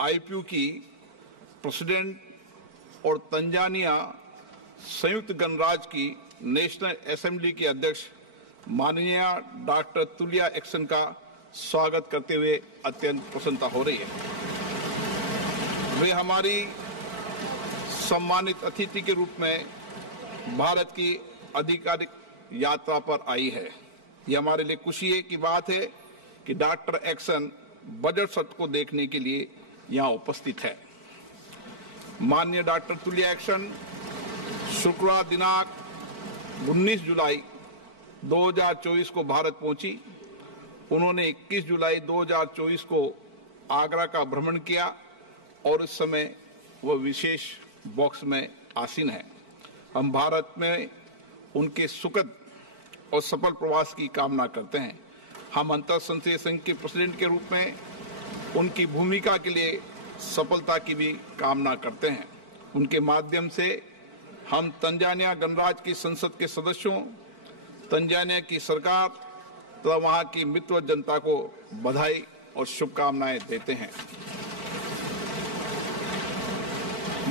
IPU की president और Tanzania संयुक्त गणराज्य की नेशनल असेंबली के अध्यक्ष माननीय डॉक्टर तुलिया एक्सन का स्वागत करते हुए अत्यंत प्रसन्नता हो रही है। वे हमारी सम्मानित अतिथि के रूप में भारत की आधिकारिक यात्रा पर आई है। ये हमारे लिए खुशी की बात है कि डॉक्टर एक्सन बजट सत्र को देखने के लिए यहाँ उपस्थित है। माननीय डॉक्टर तुलिया एक्सन शुक्रवार दिनांक 19 जुलाई 2024 को भारत पहुंची। उन्होंने 21 जुलाई 2024 को आगरा का भ्रमण किया और इस समय वह विशेष बॉक्स में आसीन है। हम भारत में उनके सुखद और सफल प्रवास की कामना करते हैं। हम अंतर संसदीय संघ के प्रेसिडेंट के रूप में उनकी भूमिका के लिए सफलता की भी कामना करते हैं। उनके माध्यम से हम तंजानिया गणराज्य की संसद के सदस्यों, तंजानिया की सरकार तथा वहां की मित्र जनता को बधाई और शुभकामनाएं देते हैं।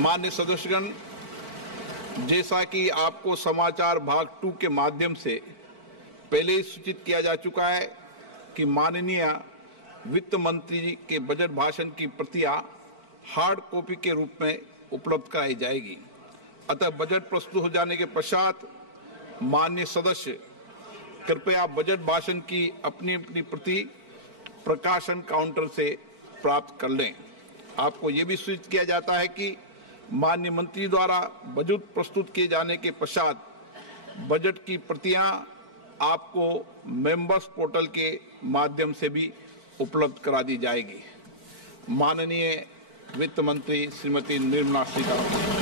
माननीय सदस्यगण, जैसा कि आपको समाचार भाग 2 के माध्यम से पहले ही सूचित किया जा चुका है कि माननीय वित्त मंत्री जी के बजट भाषण की प्रतियां हार्ड कॉपी के रूप में उपलब्ध कराई जाएगी। अतः बजट प्रस्तुत हो जाने के पश्चात माननीय सदस्य कृपया बजट भाषण की अपनी अपनी प्रति प्रकाशन काउंटर से प्राप्त कर लें। आपको ये भी सूचित किया जाता है कि माननीय मंत्री द्वारा बजट प्रस्तुत किए जाने के पश्चात बजट की प्रतियां आपको मेंबर्स पोर्टल के माध्यम से भी उपलब्ध करा दी जाएगी। माननीय वित्त मंत्री Shrimati Nirmala Sitharaman.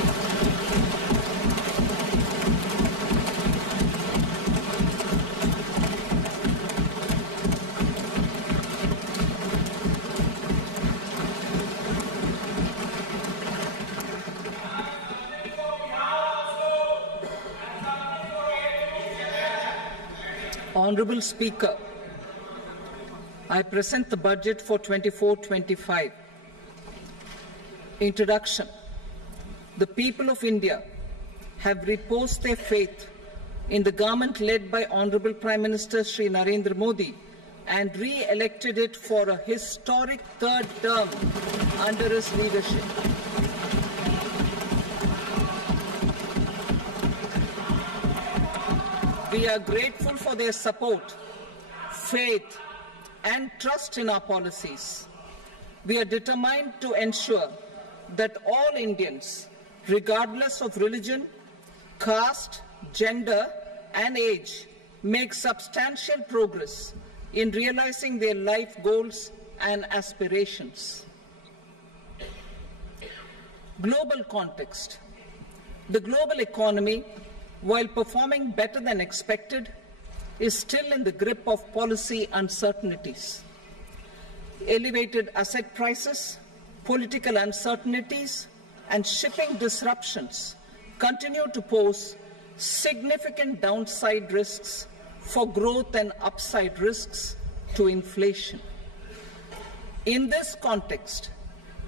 Honorable Speaker, I present the budget for 24-25. Introduction. The people of India have reposed their faith in the government led by Honorable Prime Minister Shri Narendra Modi and re-elected it for a historic third term under his leadership. We are grateful for their support, faith, and trust in our policies. We are determined to ensure that all Indians, regardless of religion, caste, gender, and age, make substantial progress in realizing their life goals and aspirations. Global context. The global economy, while performing better than expected, is still in the grip of policy uncertainties. Elevated asset prices, political uncertainties, and shipping disruptions continue to pose significant downside risks for growth and upside risks to inflation. In this context,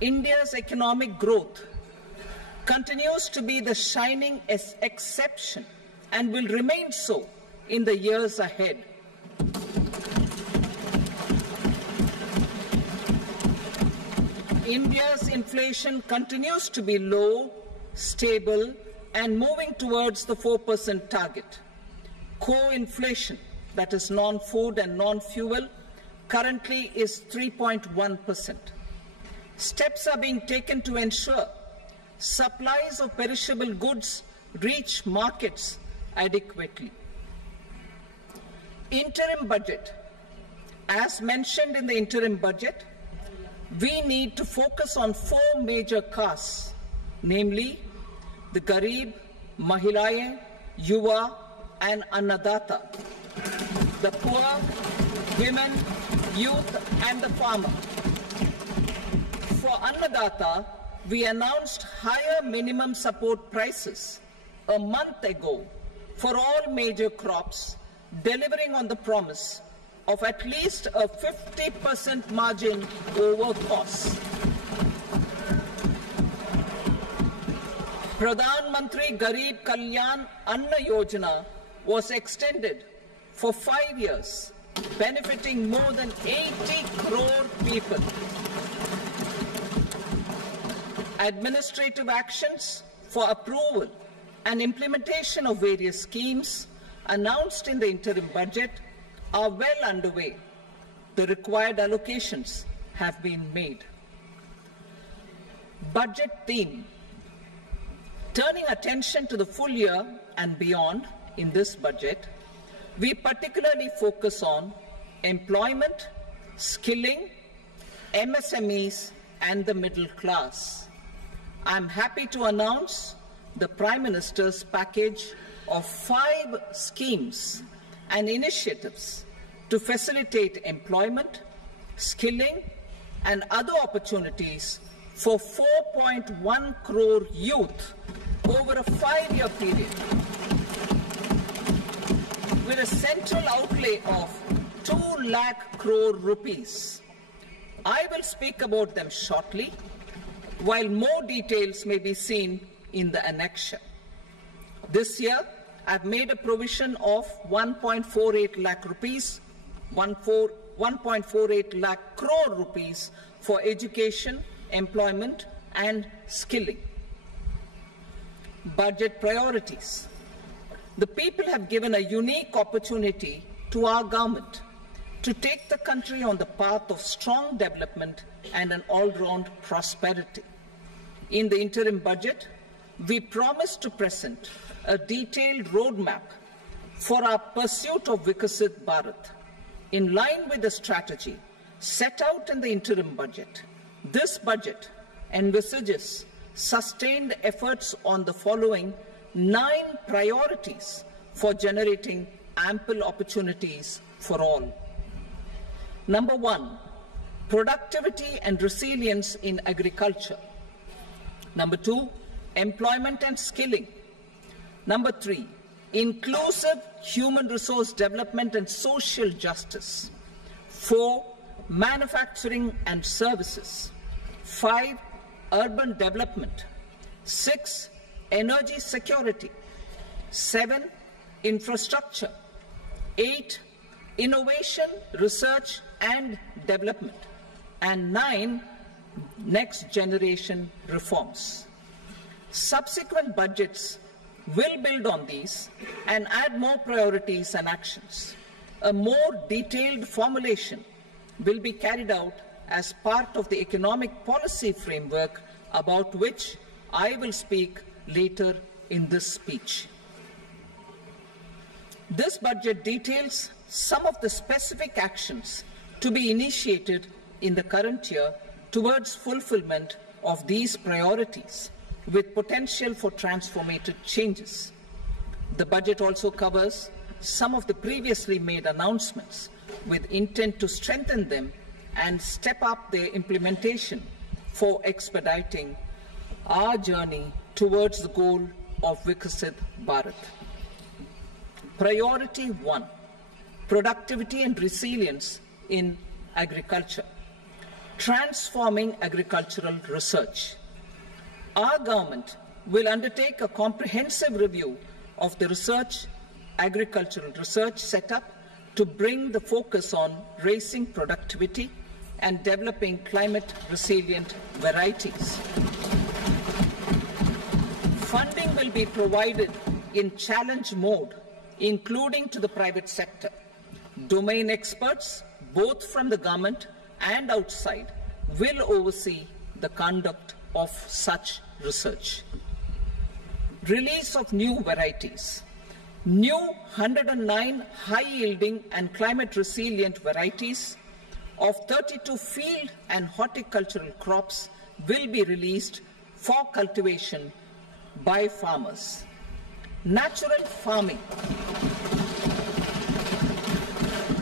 India's economic growth continues to be the shining exception and will remain so in the years ahead. India's inflation continues to be low, stable, and moving towards the 4% target. Core inflation, that is non-food and non-fuel, currently is 3.1%. Steps are being taken to ensure supplies of perishable goods reach markets adequately. Interim budget. As mentioned in the interim budget, we need to focus on 4 major castes, namely the Garib, Mahilaye, Yuva, and Annadata, the poor, women, youth, and the farmer. For Annadata, we announced higher minimum support prices a month ago for all major crops, delivering on the promise of at least a 50% margin over costs. Pradhan Mantri Garib Kalyan Anna Yojana was extended for 5 years, benefiting more than 80 crore people. Administrative actions for approval and implementation of various schemes announced in the interim budget are well underway. The required allocations have been made. Budget theme. Turning attention to the full year and beyond in this budget, we particularly focus on employment, skilling, MSMEs, and the middle class. I am happy to announce the Prime Minister's package of 5 schemes and initiatives to facilitate employment, skilling, and other opportunities for 4.1 crore youth over a 5-year period, with a central outlay of 2 lakh crore rupees. I will speak about them shortly, while more details may be seen in the annexure. This year, I've made a provision of 1.48 lakh rupees, 1.48 lakh crore rupees for education, employment, and skilling. Budget priorities. The people have given a unique opportunity to our government to take the country on the path of strong development and an all-round prosperity. In the interim budget, we promise to present a detailed roadmap for our pursuit of Viksit Bharat. In line with the strategy set out in the interim budget, this budget envisages sustained efforts on the following 9 priorities for generating ample opportunities for all. Number 1, productivity and resilience in agriculture. Number 2, employment and skilling. Number 3, inclusive human resource development and social justice. 4, manufacturing and services. 5, urban development. 6, energy security. 7, infrastructure. 8, innovation, research and development. And 9, next generation reforms. Subsequent budgets will build on these and add more priorities and actions. A more detailed formulation will be carried out as part of the economic policy framework, about which I will speak later in this speech. This budget details some of the specific actions to be initiated in the current year towards fulfillment of these priorities, with potential for transformative changes. The budget also covers some of the previously made announcements, with intent to strengthen them and step up their implementation for expediting our journey towards the goal of Viksit Bharat. Priority 1, productivity and resilience in agriculture. Transforming agricultural research. Our government will undertake a comprehensive review of the agricultural research setup to bring the focus on raising productivity and developing climate-resilient varieties. Funding will be provided in challenge mode, including to the private sector. Domain experts, both from the government and outside, will oversee the conduct of such research. Release of new varieties. New 109 high-yielding and climate-resilient varieties of 32 field and horticultural crops will be released for cultivation by farmers. Natural farming.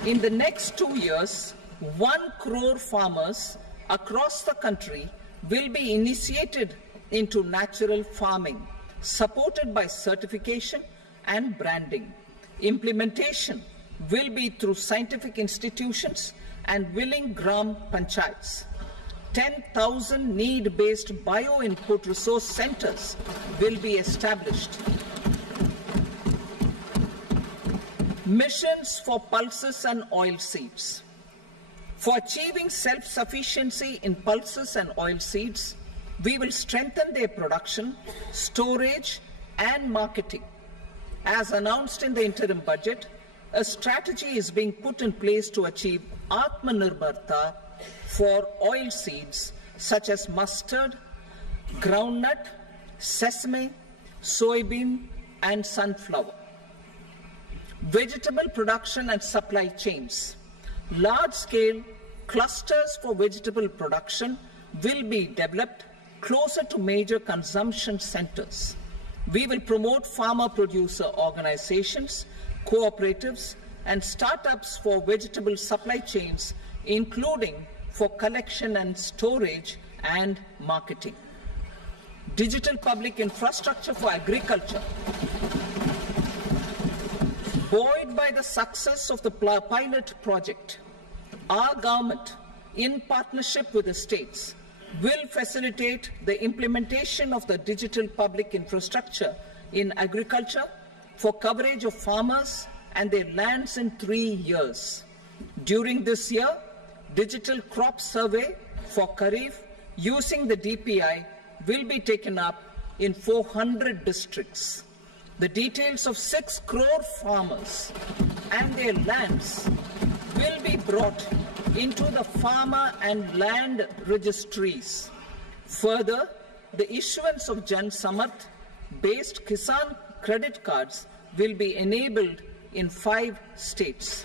In the next 2 years, 1 crore farmers across the country will be initiated into natural farming, supported by certification and branding. Implementation will be through scientific institutions and willing gram panchayats. 10,000 need-based bio-input resource centers will be established. Missions for pulses and oilseeds. For achieving self-sufficiency in pulses and oilseeds, we will strengthen their production, storage, and marketing. As announced in the interim budget, a strategy is being put in place to achieve Atmanirbharta for oilseeds such as mustard, groundnut, sesame, soybean, and sunflower. Vegetable production and supply chains. Large-scale clusters for vegetable production will be developed closer to major consumption centers. We will promote farmer-producer organizations, cooperatives, and startups for vegetable supply chains, including for collection and storage and marketing. Digital public infrastructure for agriculture. Buoyed by the success of the pilot project, our government, in partnership with the states, will facilitate the implementation of the digital public infrastructure in agriculture for coverage of farmers and their lands in 3 years. During this year, digital crop survey for Kharif using the DPI will be taken up in 400 districts. The details of 6 crore farmers and their lands will be brought into the farmer and land registries. Further, the issuance of Jan Samarth-based Kisan credit cards will be enabled in 5 states.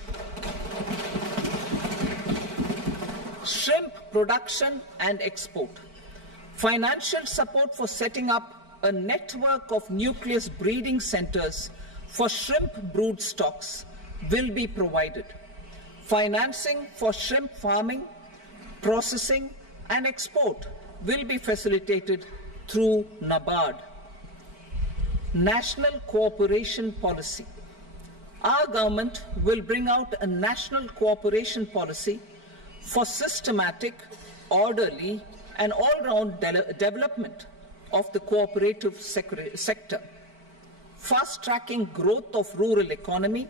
Shrimp production and export. Financial support for setting up a network of nucleus breeding centers for shrimp brood stocks will be provided. Financing for shrimp farming, processing, and export will be facilitated through NABARD. National Cooperation Policy. Our government will bring out a national cooperation policy for systematic, orderly, and all-round development of the cooperative sector, fast-tracking growth of rural economy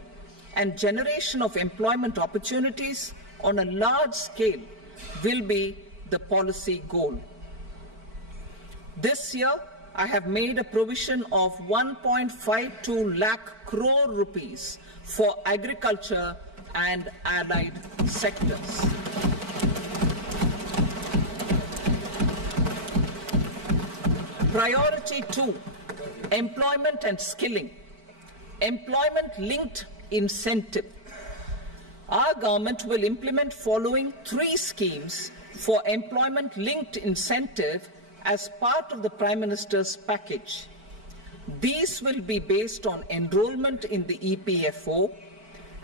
and generation of employment opportunities on a large scale will be the policy goal. This year, I have made a provision of 1.52 lakh crore rupees for agriculture and allied sectors. Priority 2, employment and skilling. Employment-linked incentive. Our government will implement following 3 schemes for employment-linked incentive as part of the Prime Minister's package. These will be based on enrollment in the EPFO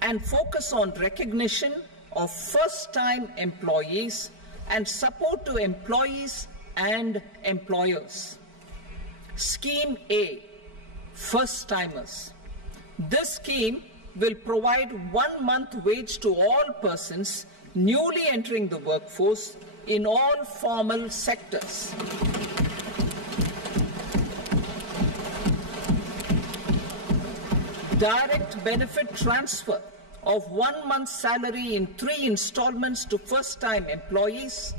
and focus on recognition of first-time employees and support to employees and employers. Scheme A, first-timers. This scheme will provide 1 month wage to all persons newly entering the workforce in all formal sectors. Direct benefit transfer of 1 month's salary in 3 installments to first-time employees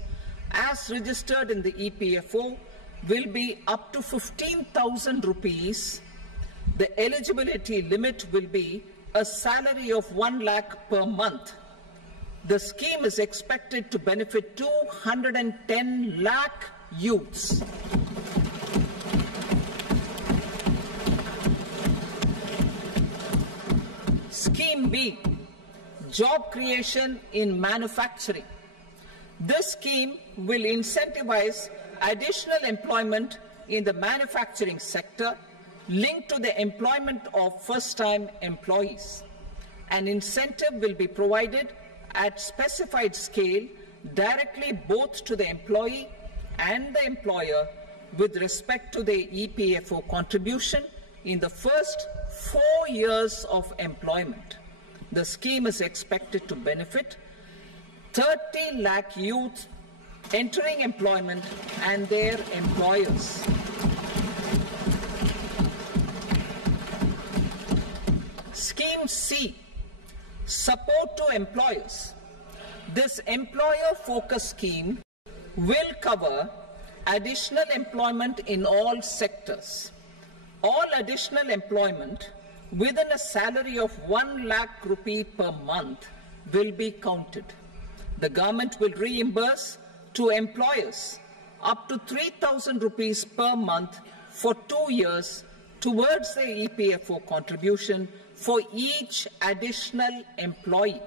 as registered in the EPFO will be up to 15,000 rupees. The eligibility limit will be a salary of 1 lakh per month. The scheme is expected to benefit 210 lakh youths. Scheme B, job creation in manufacturing. This scheme will incentivize additional employment in the manufacturing sector linked to the employment of first-time employees. An incentive will be provided at specified scale directly both to the employee and the employer with respect to the EPFO contribution in the first 4 years of employment. The scheme is expected to benefit 30 lakh youth entering employment and their employers. Scheme C, support to employers. This employer-focused scheme will cover additional employment in all sectors. All additional employment within a salary of 1 lakh rupee per month will be counted. The government will reimburse to employers up to 3,000 rupees per month for 2 years towards the EPFO contribution for each additional employee.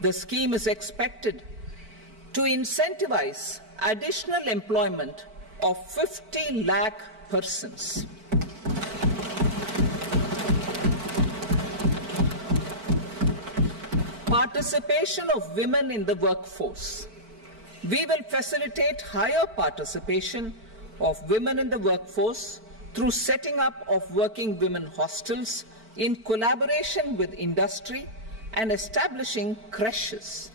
The scheme is expected to incentivize additional employment of 50 lakh persons. Participation of women in the workforce. We will facilitate higher participation of women in the workforce through setting up of working women hostels in collaboration with industry and establishing creches.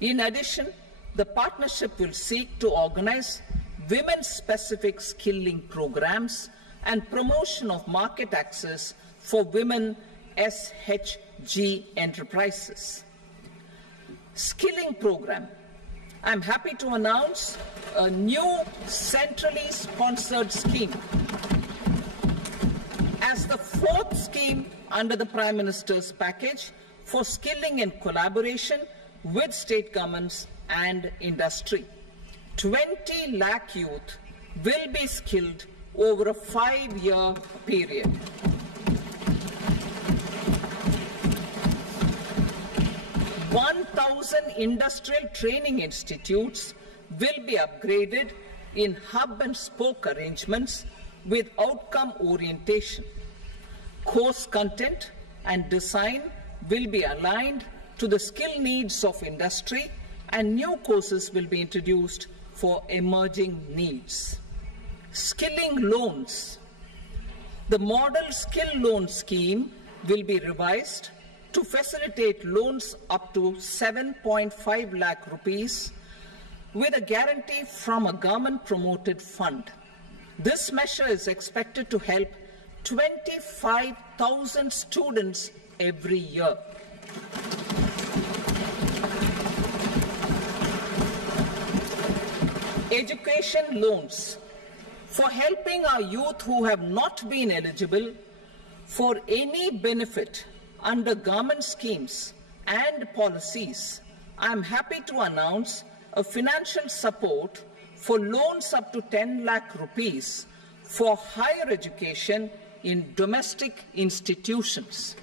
In addition, the partnership will seek to organize women-specific skilling programs and promotion of market access for women SHG enterprises. Skilling program. I'm happy to announce a new centrally sponsored scheme as the 4th scheme under the Prime Minister's package for skilling in collaboration with state governments and industry. 20 lakh youth will be skilled over a 5-year period. "1,000 industrial training institutes will be upgraded in hub and spoke arrangements with outcome orientation. Course content and design will be aligned to the skill needs of industry, and new courses will be introduced for emerging needs." Skilling loans. The model skill loan scheme will be revised to facilitate loans up to 7.5 lakh rupees with a guarantee from a government-promoted fund. This measure is expected to help 25,000 students every year. Education loans. For helping our youth who have not been eligible for any benefit under government schemes and policies, I am happy to announce a financial support for loans up to 10 lakh rupees for higher education in domestic institutions.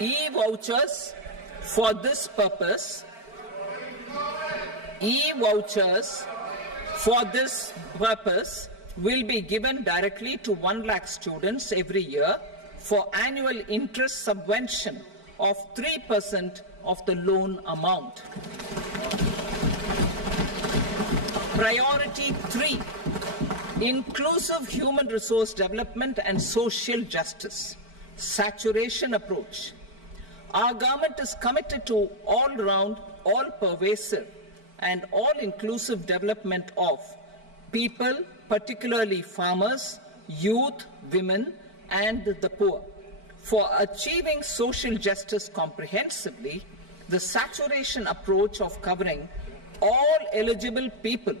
E-vouchers for this purpose. E-vouchers for this purpose will be given directly to 1 lakh students every year for annual interest subvention of 3% of the loan amount. Priority 3, inclusive human resource development and social justice. Saturation approach. Our government is committed to all-round, all-pervasive and all-inclusive development of people, particularly farmers, youth, women, and the poor. For achieving social justice comprehensively, the saturation approach of covering all eligible people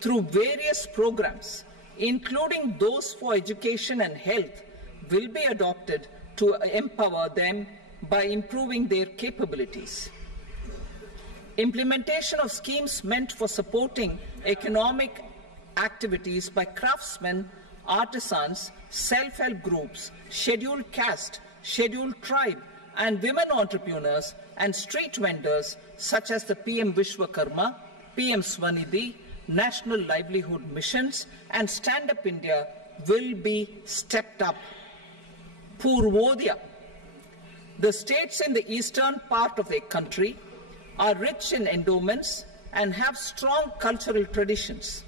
through various programs, including those for education and health, will be adopted to empower them by improving their capabilities. Implementation of schemes meant for supporting economic activities by craftsmen, artisans, self-help groups, scheduled caste, scheduled tribe, and women entrepreneurs and street vendors such as the PM Vishwakarma, PM Swanidhi, National Livelihood Missions, and Stand Up India will be stepped up. Purvodaya. The states in the eastern part of the country are rich in endowments and have strong cultural traditions.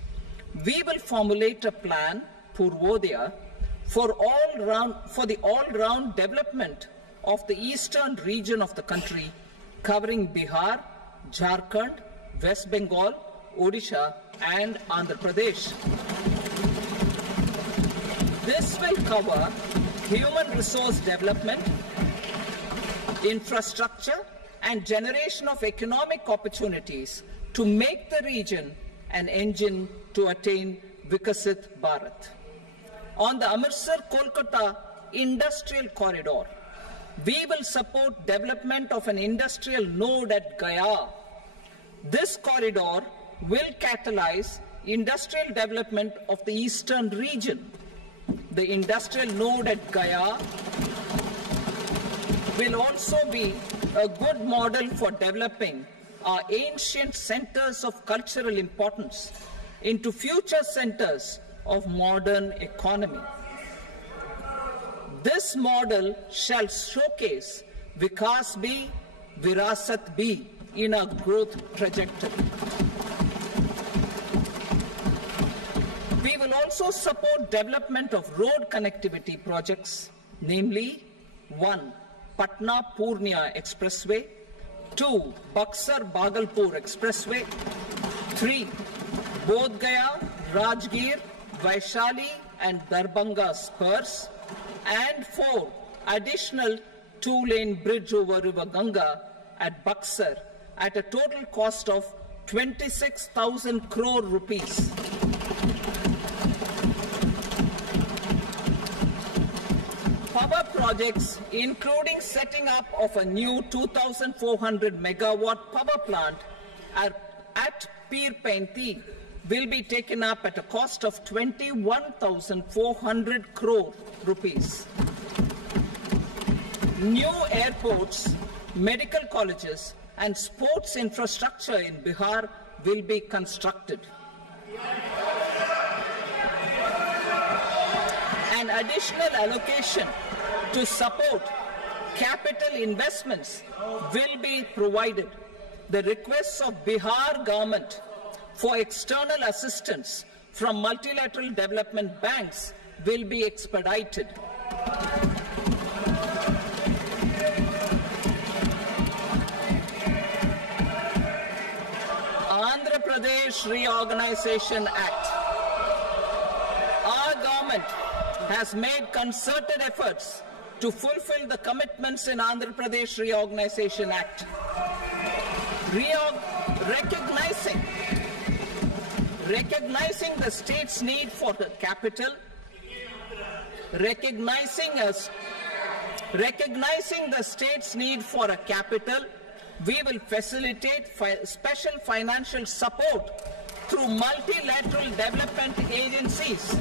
We will formulate a plan, Purvodaya, for the all-round development of the eastern region of the country, covering Bihar, Jharkhand, West Bengal, Odisha, and Andhra Pradesh. This will cover human resource development, infrastructure, and generation of economic opportunities to make the region an engine to attain Vikasit Bharat. On the Amritsar-Kolkata Industrial Corridor, we will support development of an industrial node at Gaya. This corridor will catalyze industrial development of the eastern region. The industrial node at Gaya will also be a good model for developing our ancient centers of cultural importance into future centers of modern economy. This model shall showcase Vikas B, Virasat B in a growth trajectory. We will also support development of road connectivity projects, namely 1. Patna-Purnia Expressway, 2. Buxar-Bhagalpur Expressway, 3. Bodh Gaya, Rajgir, Vaishali and Darbhanga spurs, and 4. Additional 2-lane bridge over River Ganga at Buxar at a total cost of 26,000 crore rupees. Power projects, including setting up of a new 2,400 megawatt power plant at Pir Painti, will be taken up at a cost of 21,400 crore rupees. New airports, medical colleges, and sports infrastructure in Bihar will be constructed. An additional allocation to support capital investments will be provided. The requests of Bihar government for external assistance from multilateral development banks will be expedited. Andhra Pradesh Reorganization Act. Our government has made concerted efforts to fulfill the commitments in Andhra Pradesh Reorganization Act. Recognizing the state's need for the capital, recognizing the state's need for a capital, we will facilitate special financial support through multilateral development agencies.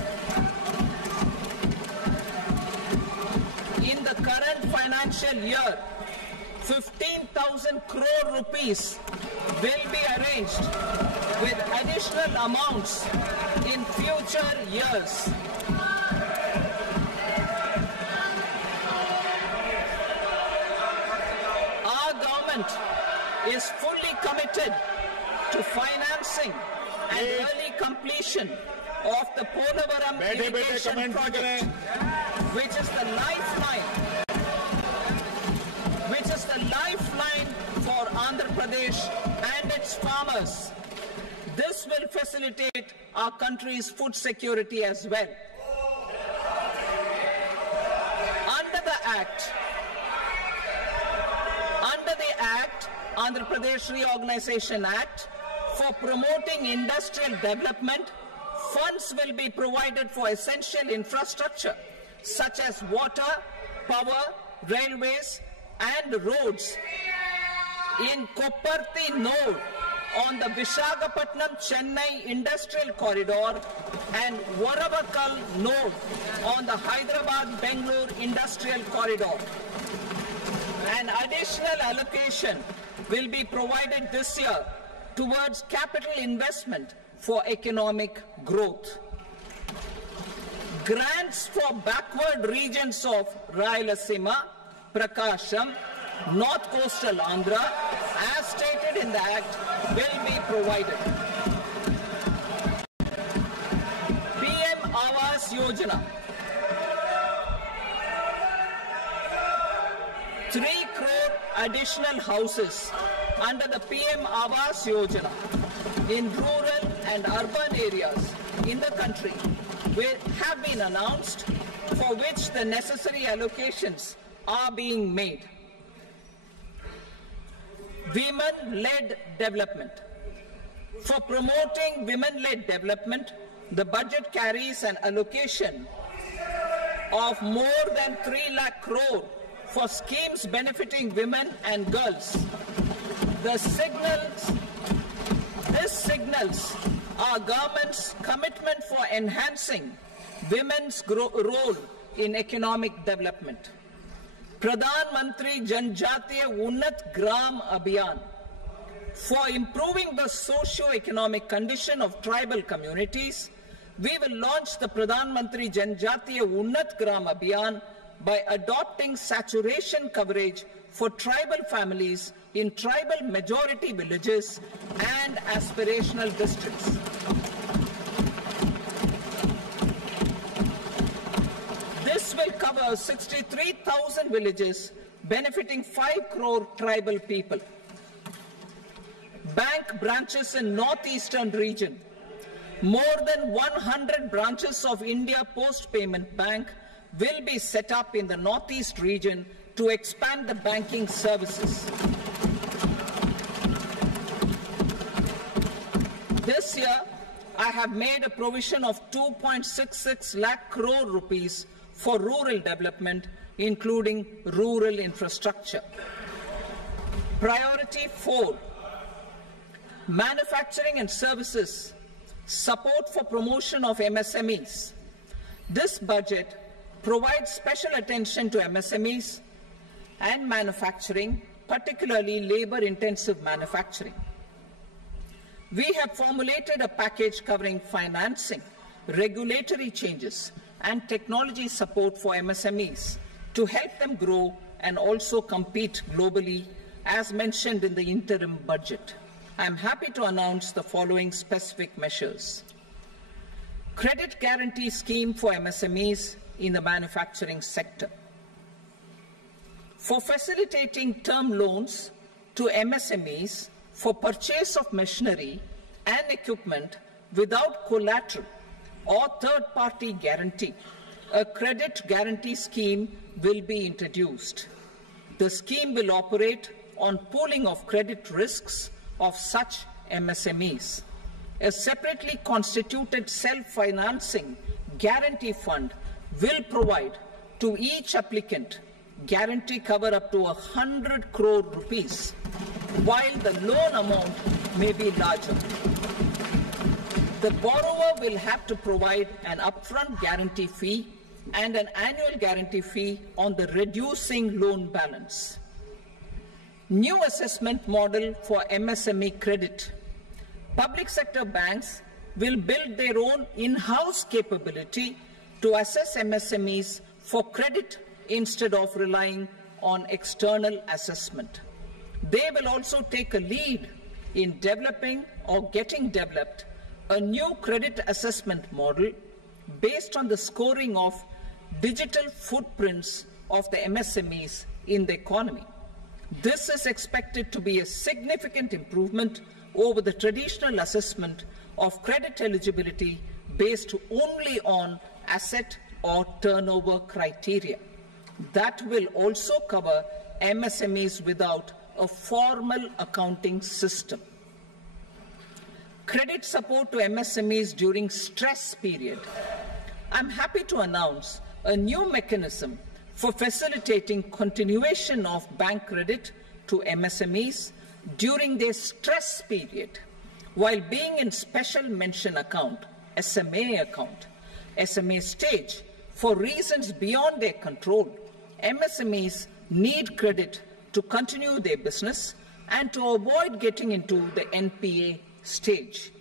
In the current financial year, 15,000 crore rupees will be arranged with additional amounts in future years. Our government is fully committed to financing and early completion of the Polavaram irrigation project, which is the lifeline for Andhra Pradesh and its farmers. This will facilitate our country's food security as well. Under the Andhra Pradesh Reorganization Act, for promoting industrial development, funds will be provided for essential infrastructure such as water, power, railways, and roads. In Kopparthi node on the Visakhapatnam-Chennai Industrial Corridor and Varavakal node on the Hyderabad-Bengaluru Industrial Corridor. An additional allocation will be provided this year towards capital investment for economic growth. Grants for backward regions of Rayalaseema, Prakasham, North Coastal Andhra, as stated in the Act, will be provided. PM Awas Yojana. 3 crore additional houses under the PM Awas Yojana in rural and urban areas in the country have been announced, for which the necessary allocations are being made. Women-led development. For promoting women-led development, the budget carries an allocation of more than 3 lakh crore for schemes benefiting women and girls. This signals our government's commitment for enhancing women's role in economic development. Pradhan Mantri Janjatiya Unnat Gram Abhiyan. For improving the socio-economic condition of tribal communities, we will launch the Pradhan Mantri Janjatiya Unnat Gram Abhiyan by adopting saturation coverage for tribal families in tribal majority villages and aspirational districts. This will cover 63,000 villages, benefiting 5 crore tribal people. Bank branches in northeastern region. More than 100 branches of India Post Payment Bank will be set up in the northeast region to expand the banking services. This year, I have made a provision of 2.66 lakh crore rupees for rural development, including rural infrastructure. Priority 4, manufacturing and services, support for promotion of MSMEs. This budget provides special attention to MSMEs and manufacturing, particularly labor-intensive manufacturing. We have formulated a package covering financing, regulatory changes, and technology support for MSMEs to help them grow and also compete globally, as mentioned in the interim budget. I am happy to announce the following specific measures. Credit guarantee scheme for MSMEs in the manufacturing sector. For facilitating term loans to MSMEs for purchase of machinery and equipment without collateral or third-party guarantee, a credit guarantee scheme will be introduced. The scheme will operate on pooling of credit risks of such MSMEs. A separately constituted self-financing guarantee fund will provide to each applicant guarantee cover up to 100 crore rupees, while the loan amount may be larger. The borrower will have to provide an upfront guarantee fee and an annual guarantee fee on the reducing loan balance. New assessment model for MSME credit. Public sector banks will build their own in-house capability to assess MSMEs for credit instead of relying on external assessment. They will also take a lead in developing or getting developed a new credit assessment model based on the scoring of digital footprints of the MSMEs in the economy. This is expected to be a significant improvement over the traditional assessment of credit eligibility based only on asset or turnover criteria. That will also cover MSMEs without a formal accounting system. Credit support to MSMEs during stress period. I'm happy to announce a new mechanism for facilitating continuation of bank credit to MSMEs during their stress period while being in special mention account, SMA stage, for reasons beyond their control. MSMEs need credit to continue their business and to avoid getting into the NPA stage.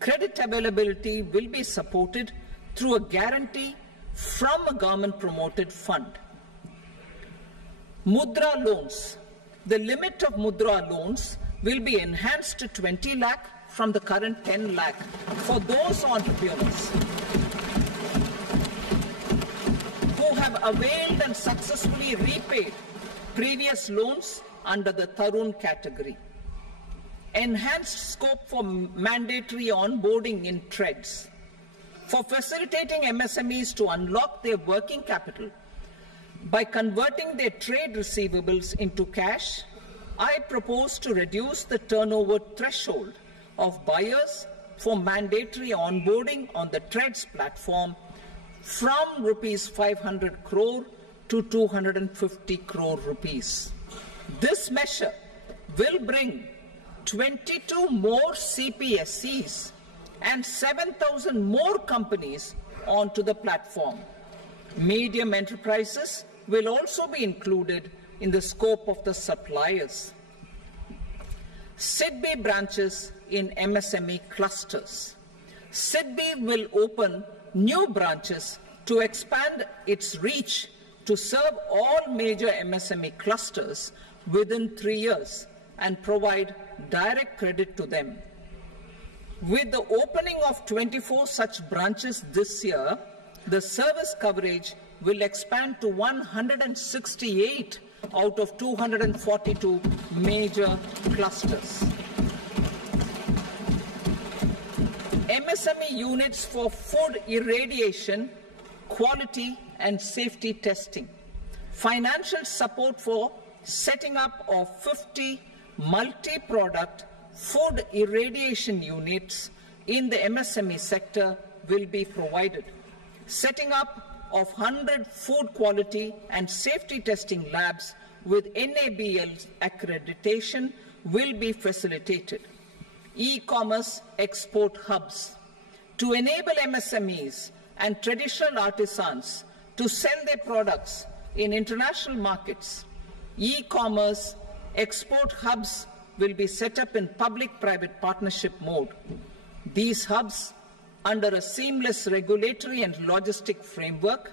Credit availability will be supported through a guarantee from a government-promoted fund. Mudra loans. The limit of Mudra loans will be enhanced to 20 lakh from the current 10 lakh for those entrepreneurs who have availed and successfully repaid previous loans under the Tarun category. Enhanced scope for mandatory onboarding in TReDS. For facilitating MSMEs to unlock their working capital by converting their trade receivables into cash, I propose to reduce the turnover threshold of buyers for mandatory onboarding on the TReDS platform from rupees 500 crore to 250 crore rupees. This measure will bring 22 more CPSCs and 7,000 more companies onto the platform. Medium enterprises will also be included in the scope of the suppliers. SIDBI branches in MSME clusters. SIDBI will open new branches to expand its reach to serve all major MSME clusters within 3 years and provide direct credit to them. With the opening of 24 such branches this year, the service coverage will expand to 168 out of 242 major clusters. MSME units for food irradiation, quality and safety testing. Financial support for setting up of 50 multi-product food irradiation units in the MSME sector will be provided. Setting up of 100 food quality and safety testing labs with NABL accreditation will be facilitated. E-commerce export hubs to enable MSMEs and traditional artisans to sell their products in international markets. E-commerce export hubs will be set up in public-private partnership mode. These hubs, under a seamless regulatory and logistic framework,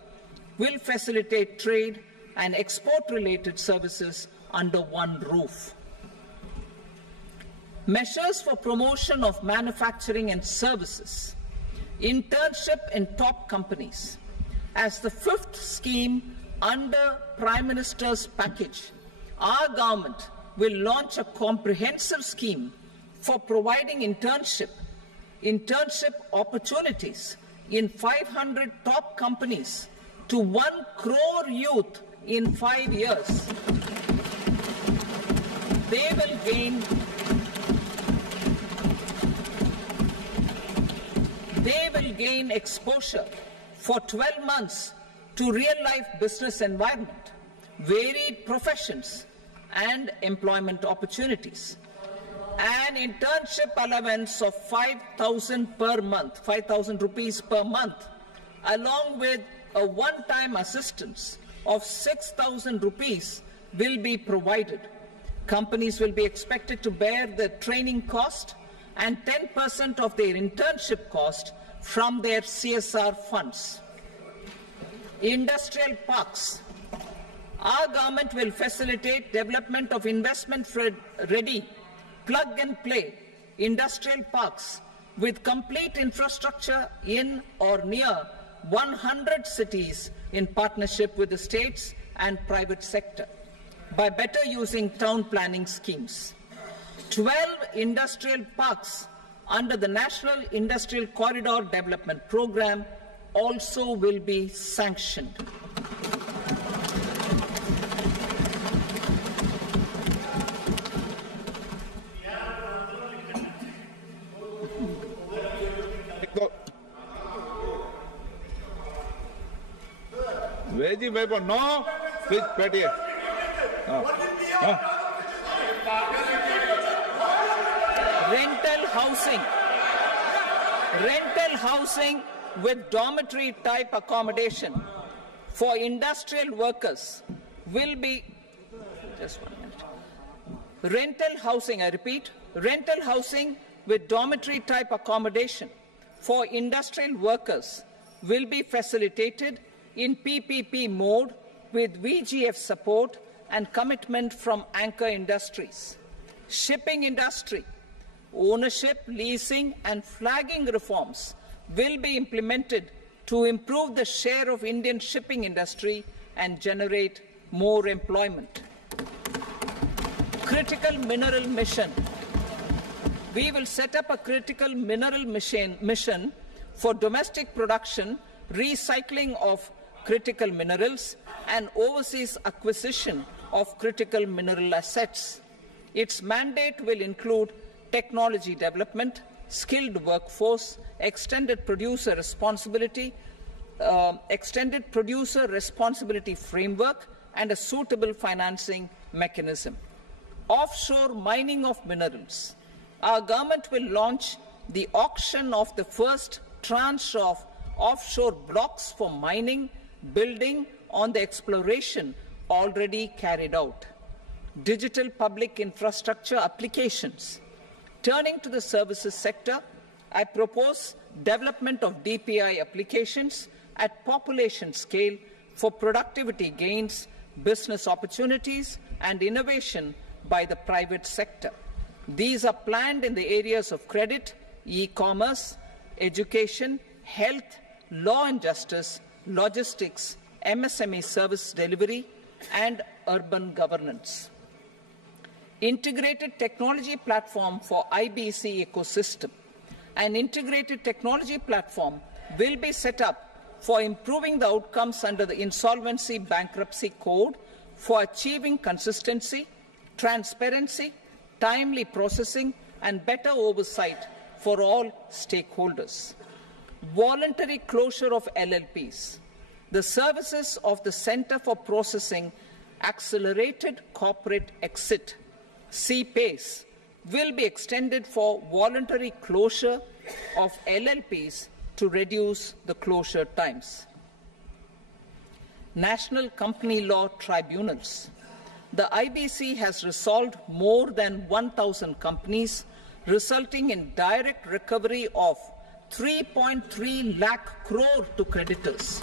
will facilitate trade and export-related services under one roof. Measures for promotion of manufacturing and services. Internship in top companies. As the fifth scheme under Prime Minister's package, our government will launch a comprehensive scheme for providing internship opportunities in 500 top companies to 1 crore youth in 5 years. They will gain exposure for 12 months to real-life business environment, varied professions, and employment opportunities. An internship allowance of 5,000 per month, 5,000 rupees per month, along with a one-time assistance of 6,000 rupees will be provided. Companies will be expected to bear the training cost and 10% of their internship cost from their CSR funds. Industrial parks. Our government will facilitate development of investment-ready, plug-and-play industrial parks with complete infrastructure in or near 100 cities in partnership with the states and private sector by better using town planning schemes. 12 industrial parks under the National Industrial Corridor Development Program also will be sanctioned. Veggie paper, no. Please, Patty. Rental housing with dormitory type accommodation for industrial workers will be, just 1 minute. Rental housing, I repeat, rental housing with dormitory type accommodation for industrial workers will be facilitated in PPP mode with VGF support and commitment from anchor industries. Shipping industry, ownership, leasing and flagging reforms will be implemented to improve the share of Indian shipping industry and generate more employment. Critical mineral mission. We will set up a critical mineral mission for domestic production, recycling of critical minerals, and overseas acquisition of critical mineral assets. Its mandate will include technology development, skilled workforce, extended producer responsibility framework, and a suitable financing mechanism. Offshore mining of minerals. Our government will launch the auction of the first tranche of offshore blocks for mining, building on the exploration already carried out. Digital public infrastructure applications. Turning to the services sector, I propose development of DPI applications at population scale for productivity gains, business opportunities, and innovation by the private sector. These are planned in the areas of credit, e-commerce, education, health, law and justice, logistics, MSME service delivery, and urban governance. Integrated technology platform for IBC ecosystem. An integrated technology platform will be set up for improving the outcomes under the Insolvency Bankruptcy Code for achieving consistency, transparency, timely processing, and better oversight for all stakeholders. Voluntary closure of LLPs. The services of the Center for Processing Accelerated Corporate Exit, CPACE, will be extended for voluntary closure of LLPs to reduce the closure times. National Company Law Tribunals. The IBC has resolved more than 1,000 companies, resulting in direct recovery of 3.3 lakh crore to creditors.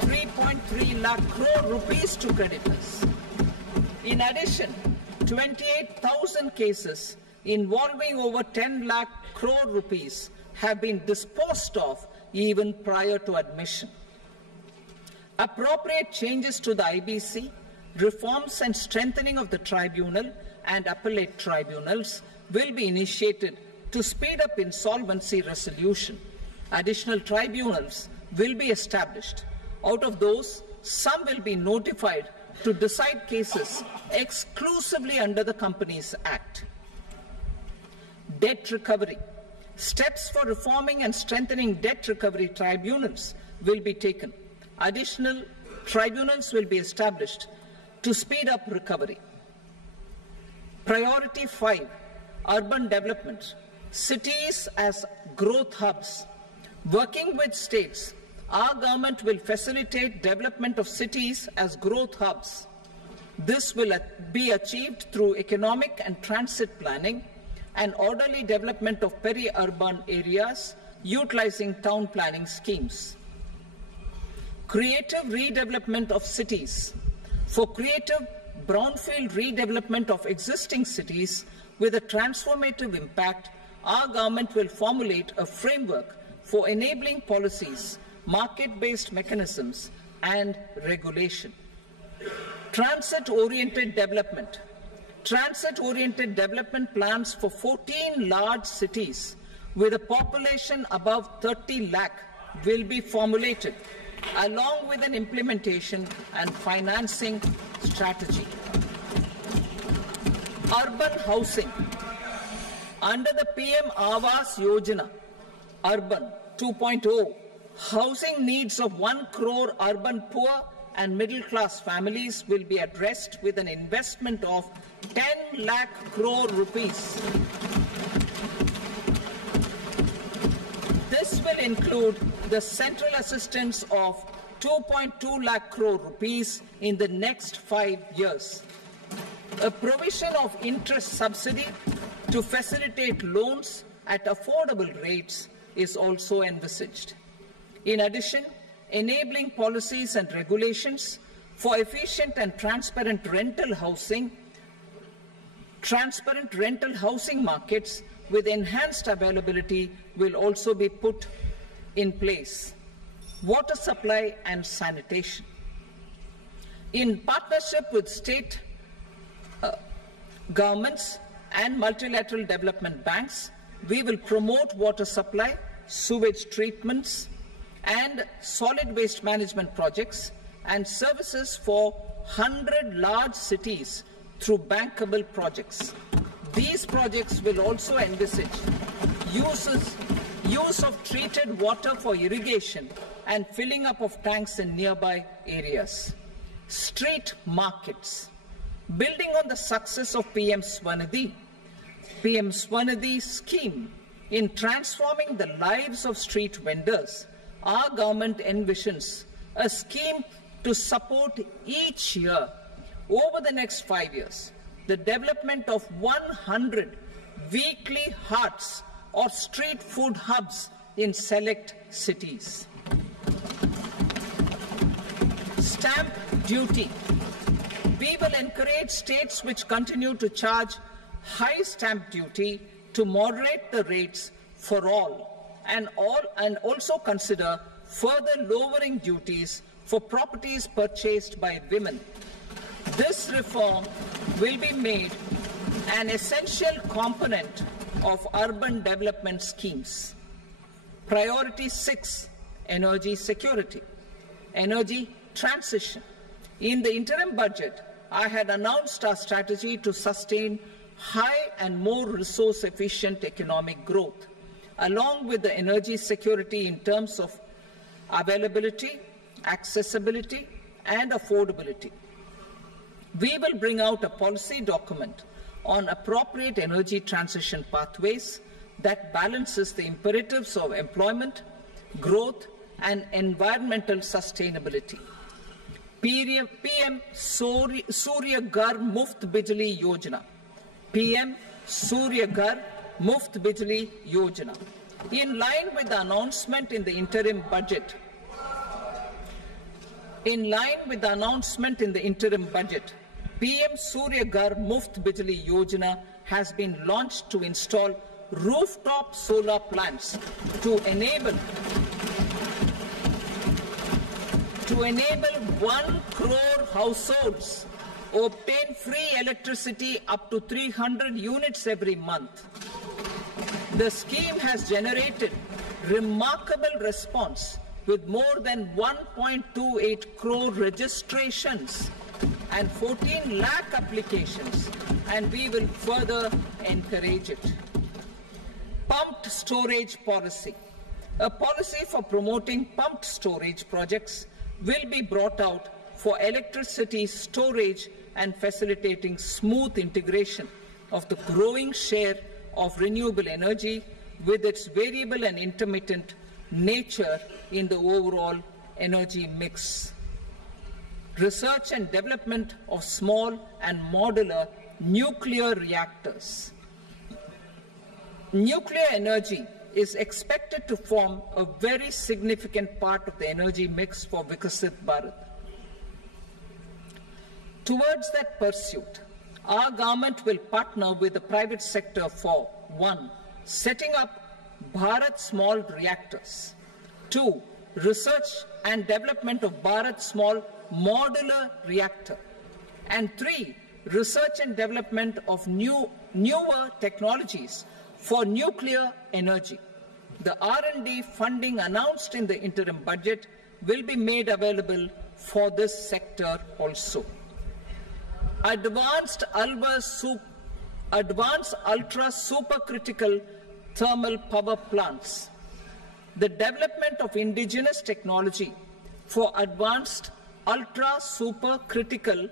3.3 lakh crore rupees to creditors. In addition, 28,000 cases involving over 10 lakh crore rupees have been disposed of even prior to admission. Appropriate changes to the IBC, reforms and strengthening of the tribunal and appellate tribunals will be initiated to speed up insolvency resolution. Additional tribunals will be established. Out of those, some will be notified to decide cases exclusively under the Companies Act. Debt recovery. Steps for reforming and strengthening debt recovery tribunals will be taken. Additional tribunals will be established to speed up recovery. Priority 5, urban development. Cities as growth hubs. Working with states, our government will facilitate development of cities as growth hubs. This will be achieved through economic and transit planning and orderly development of peri-urban areas utilizing town planning schemes. Creative redevelopment of cities. For creative brownfield redevelopment of existing cities with a transformative impact, our government will formulate a framework for enabling policies, market-based mechanisms, and regulation. Transit-oriented development. Transit-oriented development plans for 14 large cities with a population above 30 lakh will be formulated, along with an implementation and financing strategy. Urban housing. Under the PM Awas Yojana, Urban 2.0, housing needs of 1 crore urban poor and middle-class families will be addressed with an investment of 10 lakh crore rupees. This will include the central assistance of 2.2 lakh crore rupees in the next 5 years. A provision of interest subsidy to facilitate loans at affordable rates is also envisaged. In addition, enabling policies and regulations for efficient and transparent rental housing markets with enhanced availability will also be put in place. Water supply and sanitation. In partnership with state governments and multilateral development banks, we will promote water supply, sewage treatments, and solid waste management projects and services for 100 large cities through bankable projects. These projects will also envisage use of treated water for irrigation and filling up of tanks in nearby areas. Street markets. Building on the success of PM Swanidhi's scheme in transforming the lives of street vendors, our government envisions a scheme to support each year, over the next 5 years, the development of 100 weekly huts or street food hubs in select cities. Stamp duty. We will encourage states which continue to charge high stamp duty to moderate the rates for all and also consider further lowering duties for properties purchased by women. This reform will be made an essential component of urban development schemes. Priority 6, energy security, energy transition. In the interim budget, I had announced our strategy to sustain high and more resource-efficient economic growth, along with the energy security in terms of availability, accessibility, and affordability. We will bring out a policy document on appropriate energy transition pathways that balances the imperatives of employment, growth, and environmental sustainability. PM Surya Ghar Muft Bijli Yojana. PM Surya Ghar Muft Bijli Yojana. In line with the announcement in the interim budget, PM Surya Ghar Muft Bijli Yojana has been launched to install rooftop solar plants to enable 1 crore households obtain free electricity up to 300 units every month. The scheme has generated remarkable response with more than 1.28 crore registrations and 14 lakh applications, and we will further encourage it. Pumped storage policy. A policy for promoting pumped storage projects will be brought out for electricity storage and facilitating smooth integration of the growing share of renewable energy with its variable and intermittent nature in the overall energy mix. Research and development of small and modular nuclear reactors. Nuclear energy is expected to form a very significant part of the energy mix for Viksit Bharat. Towards that pursuit, our government will partner with the private sector for 1. Setting up Bharat Small Reactors, 2. Research and development of Bharat Small Modular Reactor, and 3. Research and development of newer technologies for nuclear energy. The R&D funding announced in the interim budget will be made available for this sector also. Advanced ultra supercritical thermal power plants. The development of indigenous technology for advanced ultra supercritical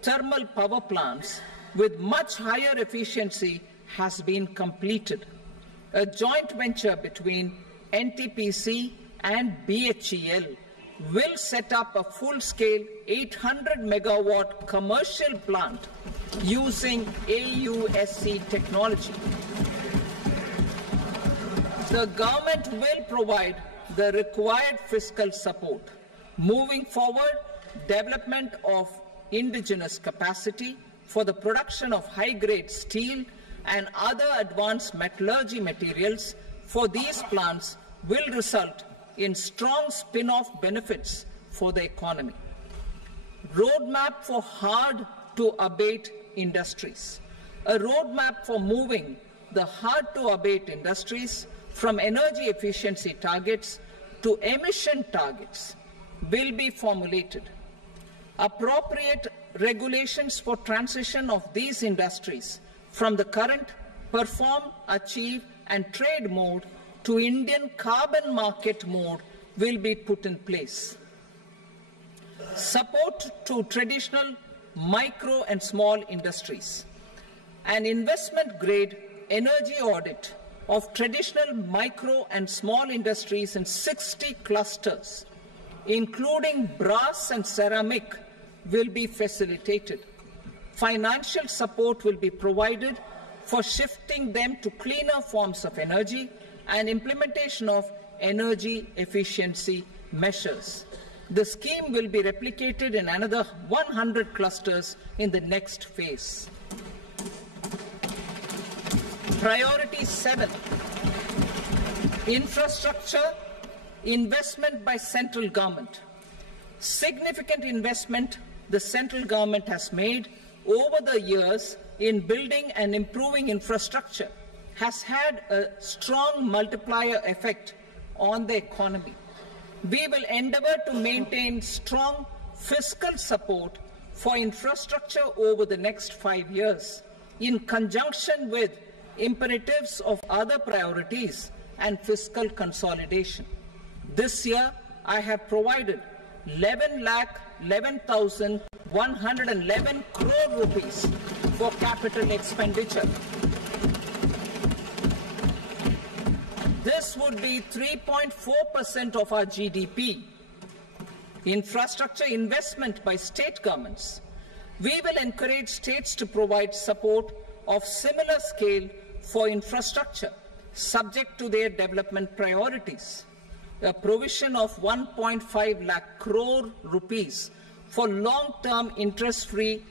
thermal power plants with much higher efficiency has been completed. A joint venture between NTPC and BHEL will set up a full-scale 800 megawatt commercial plant using AUSC technology. The government will provide the required fiscal support. Moving forward, development of indigenous capacity for the production of high-grade steel and other advanced metallurgy materials for these plants will result in strong spin-off benefits for the economy. Roadmap for hard-to-abate industries. a roadmap for moving the hard-to-abate industries from energy efficiency targets to emission targets will be formulated. Appropriate regulations for transition of these industries from the current perform, achieve and trade mode to Indian carbon market mode will be put in place. Support to traditional micro and small industries. An investment-grade energy audit of traditional micro and small industries in 60 clusters, including brass and ceramic, will be facilitated. Financial support will be provided for shifting them to cleaner forms of energy and implementation of energy efficiency measures. The scheme will be replicated in another 100 clusters in the next phase. Priority 7, infrastructure investment by central government. Significant investment the central government has made over the years in building and improving infrastructure has had a strong multiplier effect on the economy. We will endeavour to maintain strong fiscal support for infrastructure over the next 5 years in conjunction with imperatives of other priorities and fiscal consolidation. This year, I have provided 11,11,111 crore rupees for capital expenditure. This would be 3.4% of our GDP. Infrastructure investment by state governments. We will encourage states to provide support of similar scale for infrastructure, subject to their development priorities. A provision of 1.5 lakh crore rupees for long-term interest-free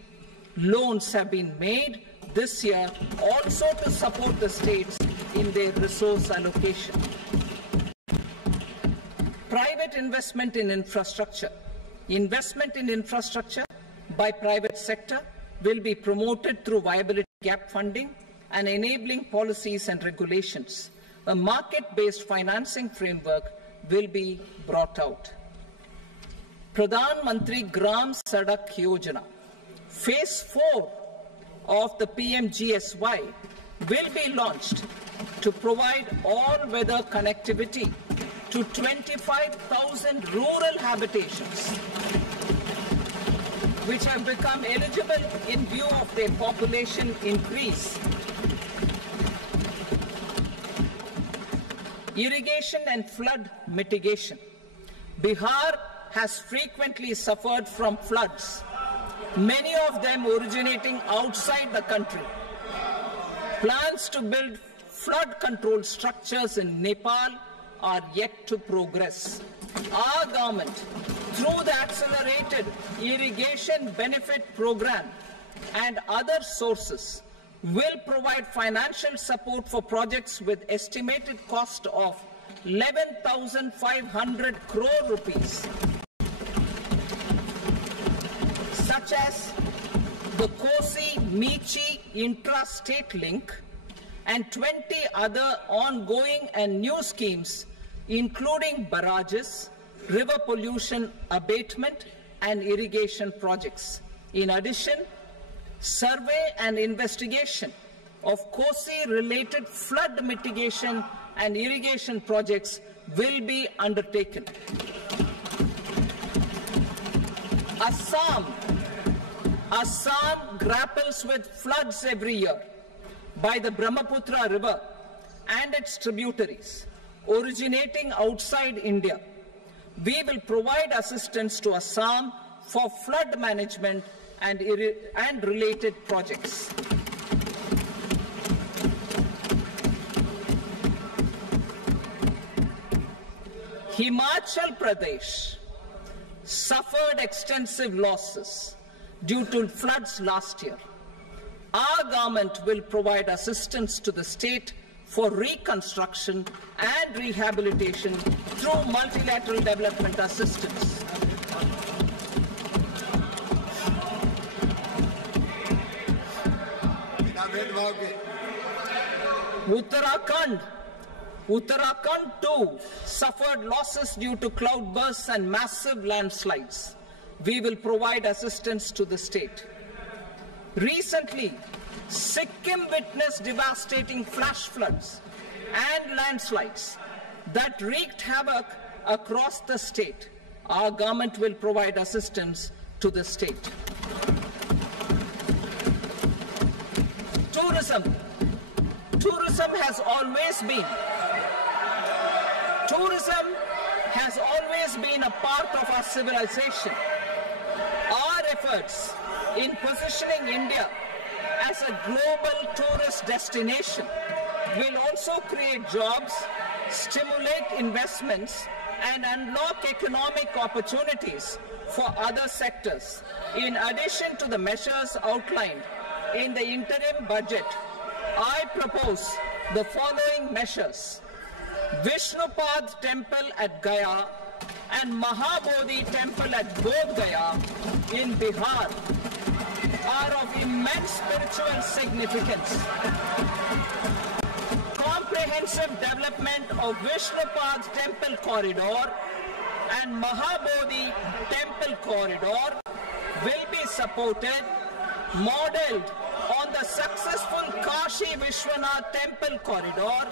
loans have been made this year also to support the states in their resource allocation. Private investment in infrastructure. Investment in infrastructure by private sector will be promoted through viability gap funding and enabling policies and regulations. A market-based financing framework will be brought out. Pradhan Mantri Gram Sadak Yojana. Phase 4 of the PMGSY will be launched to provide all-weather connectivity to 25,000 rural habitations, which have become eligible in view of their population increase. Irrigation and flood mitigation. Bihar has frequently suffered from floods, many of them originating outside the country. Plans to build flood control structures in Nepal are yet to progress. Our government, through the Accelerated Irrigation Benefit Program and other sources, will provide financial support for projects with estimated cost of 11,500 crore rupees, such as the Kosi-Michi intra-state link and 20 other ongoing and new schemes, including barrages, river pollution abatement and irrigation projects. In addition, survey and investigation of Kosi-related flood mitigation and irrigation projects will be undertaken. Assam grapples with floods every year by the Brahmaputra River and its tributaries originating outside India. We will provide assistance to Assam for flood management and related projects. Himachal Pradesh suffered extensive losses due to floods last year. Our government will provide assistance to the state for reconstruction and rehabilitation through multilateral development assistance. Uttarakhand too suffered losses due to cloudbursts and massive landslides. We will provide assistance to the state. Recently, Sikkim witnessed devastating flash floods and landslides that wreaked havoc across the state. Our government will provide assistance to the state. Tourism. Tourism has always been a part of our civilization. Our efforts in positioning India as a global tourist destination will also create jobs, stimulate investments, and unlock economic opportunities for other sectors. In addition to the measures outlined in the interim budget, I propose the following measures. Vishnupad Temple at Gaya and Mahabodhi Temple at Bodh Gaya in Bihar are of immense spiritual significance. Comprehensive development of Vishnupad Temple Corridor and Mahabodhi Temple Corridor will be supported, modeled on the successful Kashi Vishwanath Temple Corridor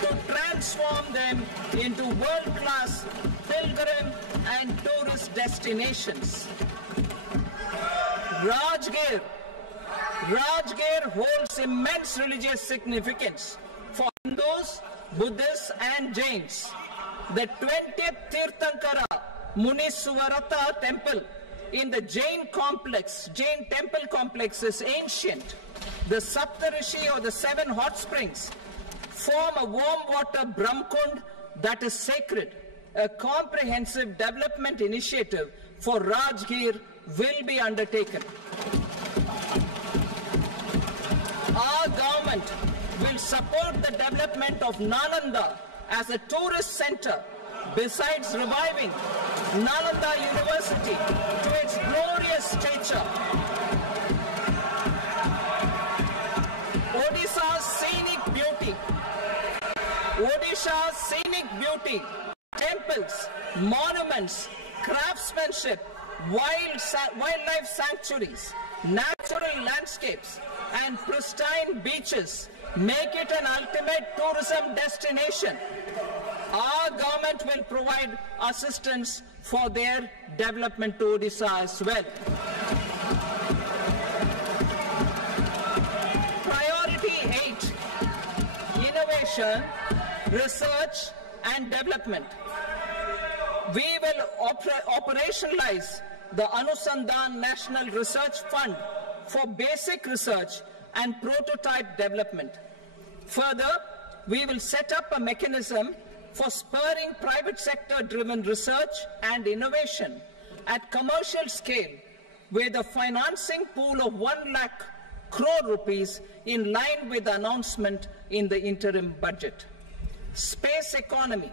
to transform them into world-class pilgrim and tourist destinations. Rajgir holds immense religious significance for Hindus, Buddhists and Jains. The 20th Tirthankara Muniswarata temple in the Jain temple complex is ancient. The Saptarishi or the 7 hot springs form a warm water Brahmkund that is sacred. A comprehensive development initiative for Rajgir will be undertaken. Our government will support the development of Nalanda as a tourist center, besides reviving Nalanda University to its glorious stature. Odisha's scenic beauty, temples, monuments, craftsmanship, wildlife sanctuaries, natural landscapes, and pristine beaches make it an ultimate tourism destination. Our government will provide assistance for their development to Odisha as well. Priority 8, innovation, research and development. We will operationalize the Anusandhan National Research Fund for basic research and prototype development. Further, we will set up a mechanism for spurring private sector-driven research and innovation at commercial scale with a financing pool of 1 lakh crore rupees in line with the announcement in the interim budget. Space economy.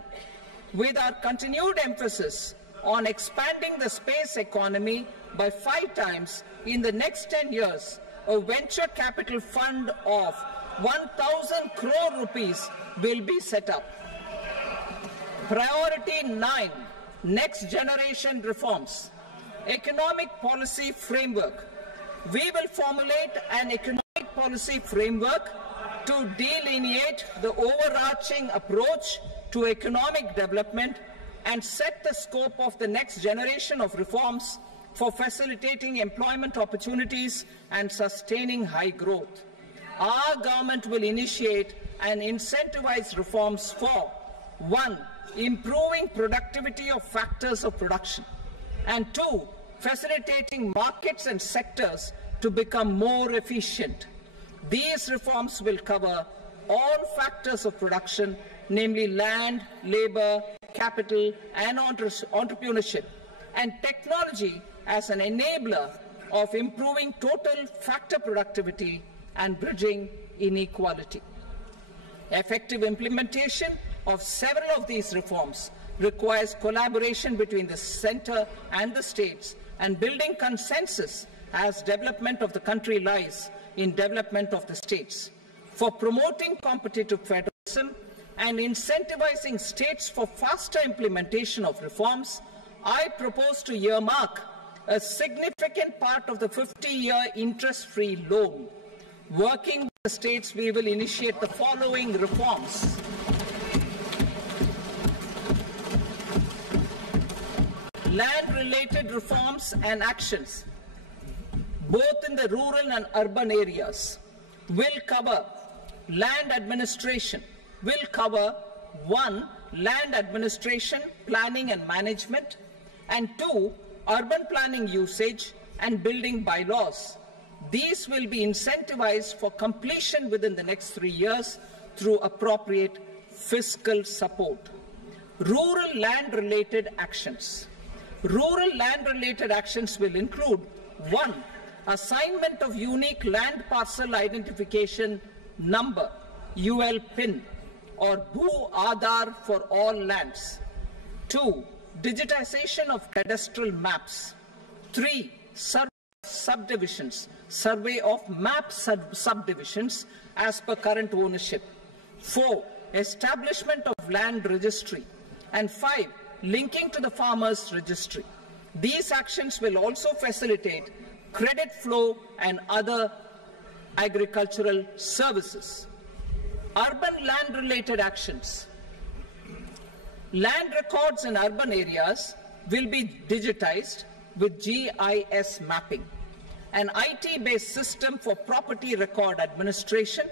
With our continued emphasis on expanding the space economy by 5 times in the next 10 years, a venture capital fund of 1,000 crore rupees will be set up. Priority 9, next generation reforms. Economic policy framework. We will formulate an economic policy framework to delineate the overarching approach to economic development and set the scope of the next generation of reforms for facilitating employment opportunities and sustaining high growth. Our government will initiate and incentivize reforms for 1. Improving productivity of factors of production, and 2. Facilitating markets and sectors to become more efficient. These reforms will cover all factors of production, namely land, labor, capital, and entrepreneurship, and technology as an enabler of improving total factor productivity and bridging inequality. Effective implementation of several of these reforms requires collaboration between the center and the states and building consensus as development of the country lies in development of the states. for promoting competitive federalism and incentivizing states for faster implementation of reforms, I propose to earmark a significant part of the 50-year interest-free loan. Working with the states, we will initiate the following reforms. Land-related reforms and actions, both in the rural and urban areas, will cover land administration, will cover 1. Land administration, planning and management, and 2. Urban planning usage and building bylaws. These will be incentivized for completion within the next 3 years through appropriate fiscal support. Rural land-related actions. Rural land-related actions will include 1. Assignment of unique land parcel identification number, UL PIN, or Bhu Aadhaar for all lands. 2. Digitization of cadastral maps. 3. Subdivisions, survey of map subdivisions as per current ownership. 4. Establishment of land registry. And 5. Linking to the farmers registry. These actions will also facilitate credit flow and other agricultural services. Urban land-related actions. Land records in urban areas will be digitized with GIS mapping. An IT-based system for property record administration,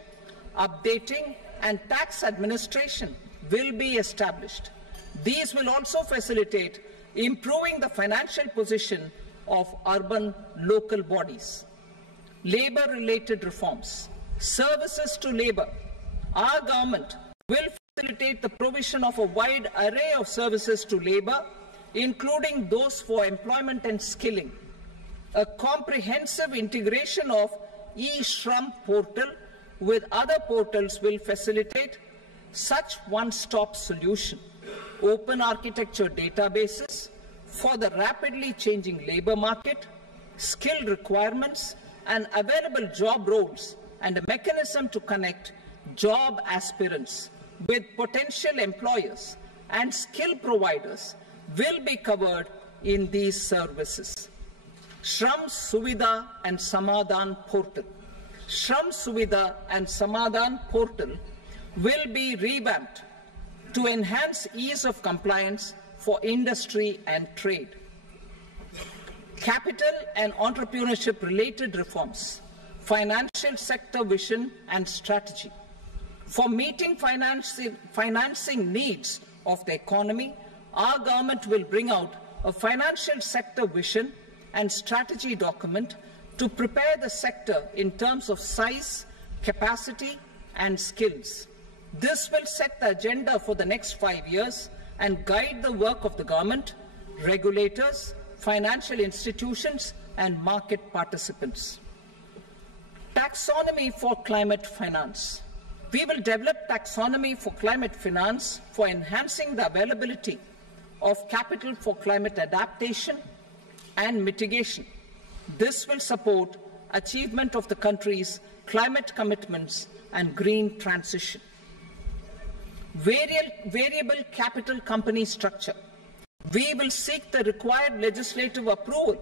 updating, and tax administration will be established. These will also facilitate improving the financial position of urban local bodies. Labor-related reforms. Services to labor. Our government will facilitate the provision of a wide array of services to labor, including those for employment and skilling. A comprehensive integration of eShram portal with other portals will facilitate such one-stop solution. Open architecture databases for the rapidly changing labor market, skill requirements, and available job roles, and a mechanism to connect job aspirants with potential employers and skill providers will be covered in these services. Shram Suvidha and Samadhan portal. Shram Suvidha and Samadhan portal will be revamped to enhance ease of compliance for industry and trade. Capital and entrepreneurship related reforms, financial sector vision and strategy. For meeting financing needs of the economy, our government will bring out a financial sector vision and strategy document to prepare the sector in terms of size, capacity, and skills. This will set the agenda for the next 5 years and guide the work of the government, regulators, financial institutions, and market participants. Taxonomy for climate finance. We will develop taxonomy for climate finance for enhancing the availability of capital for climate adaptation and mitigation. This will support achievement of the country's climate commitments and green transition. Variable capital company structure. We will seek the required legislative approval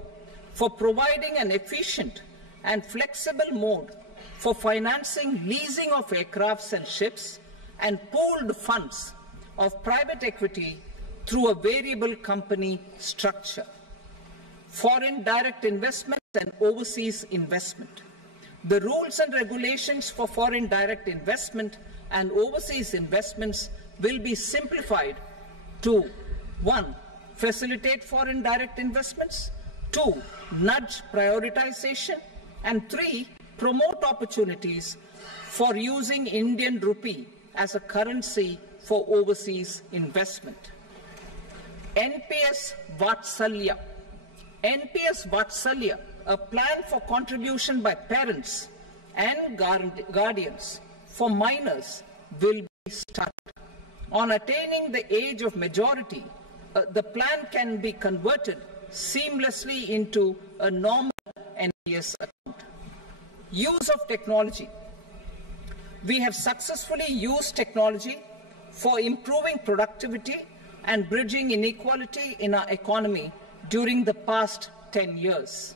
for providing an efficient and flexible mode for financing leasing of aircrafts and ships and pooled funds of private equity through a variable company structure. Foreign direct investment and overseas investment. The rules and regulations for foreign direct investment and overseas investments will be simplified to 1. Facilitate foreign direct investments, 2. Nudge prioritization, and 3. Promote opportunities for using Indian rupee as a currency for overseas investment. NPS Vatsalya. NPS Vatsalya, a plan for contribution by parents and guardians for minors, will be started. On attaining the age of majority, the plan can be converted seamlessly into a normal NPS account. Use of technology. We have successfully used technology for improving productivity and bridging inequality in our economy during the past 10 years.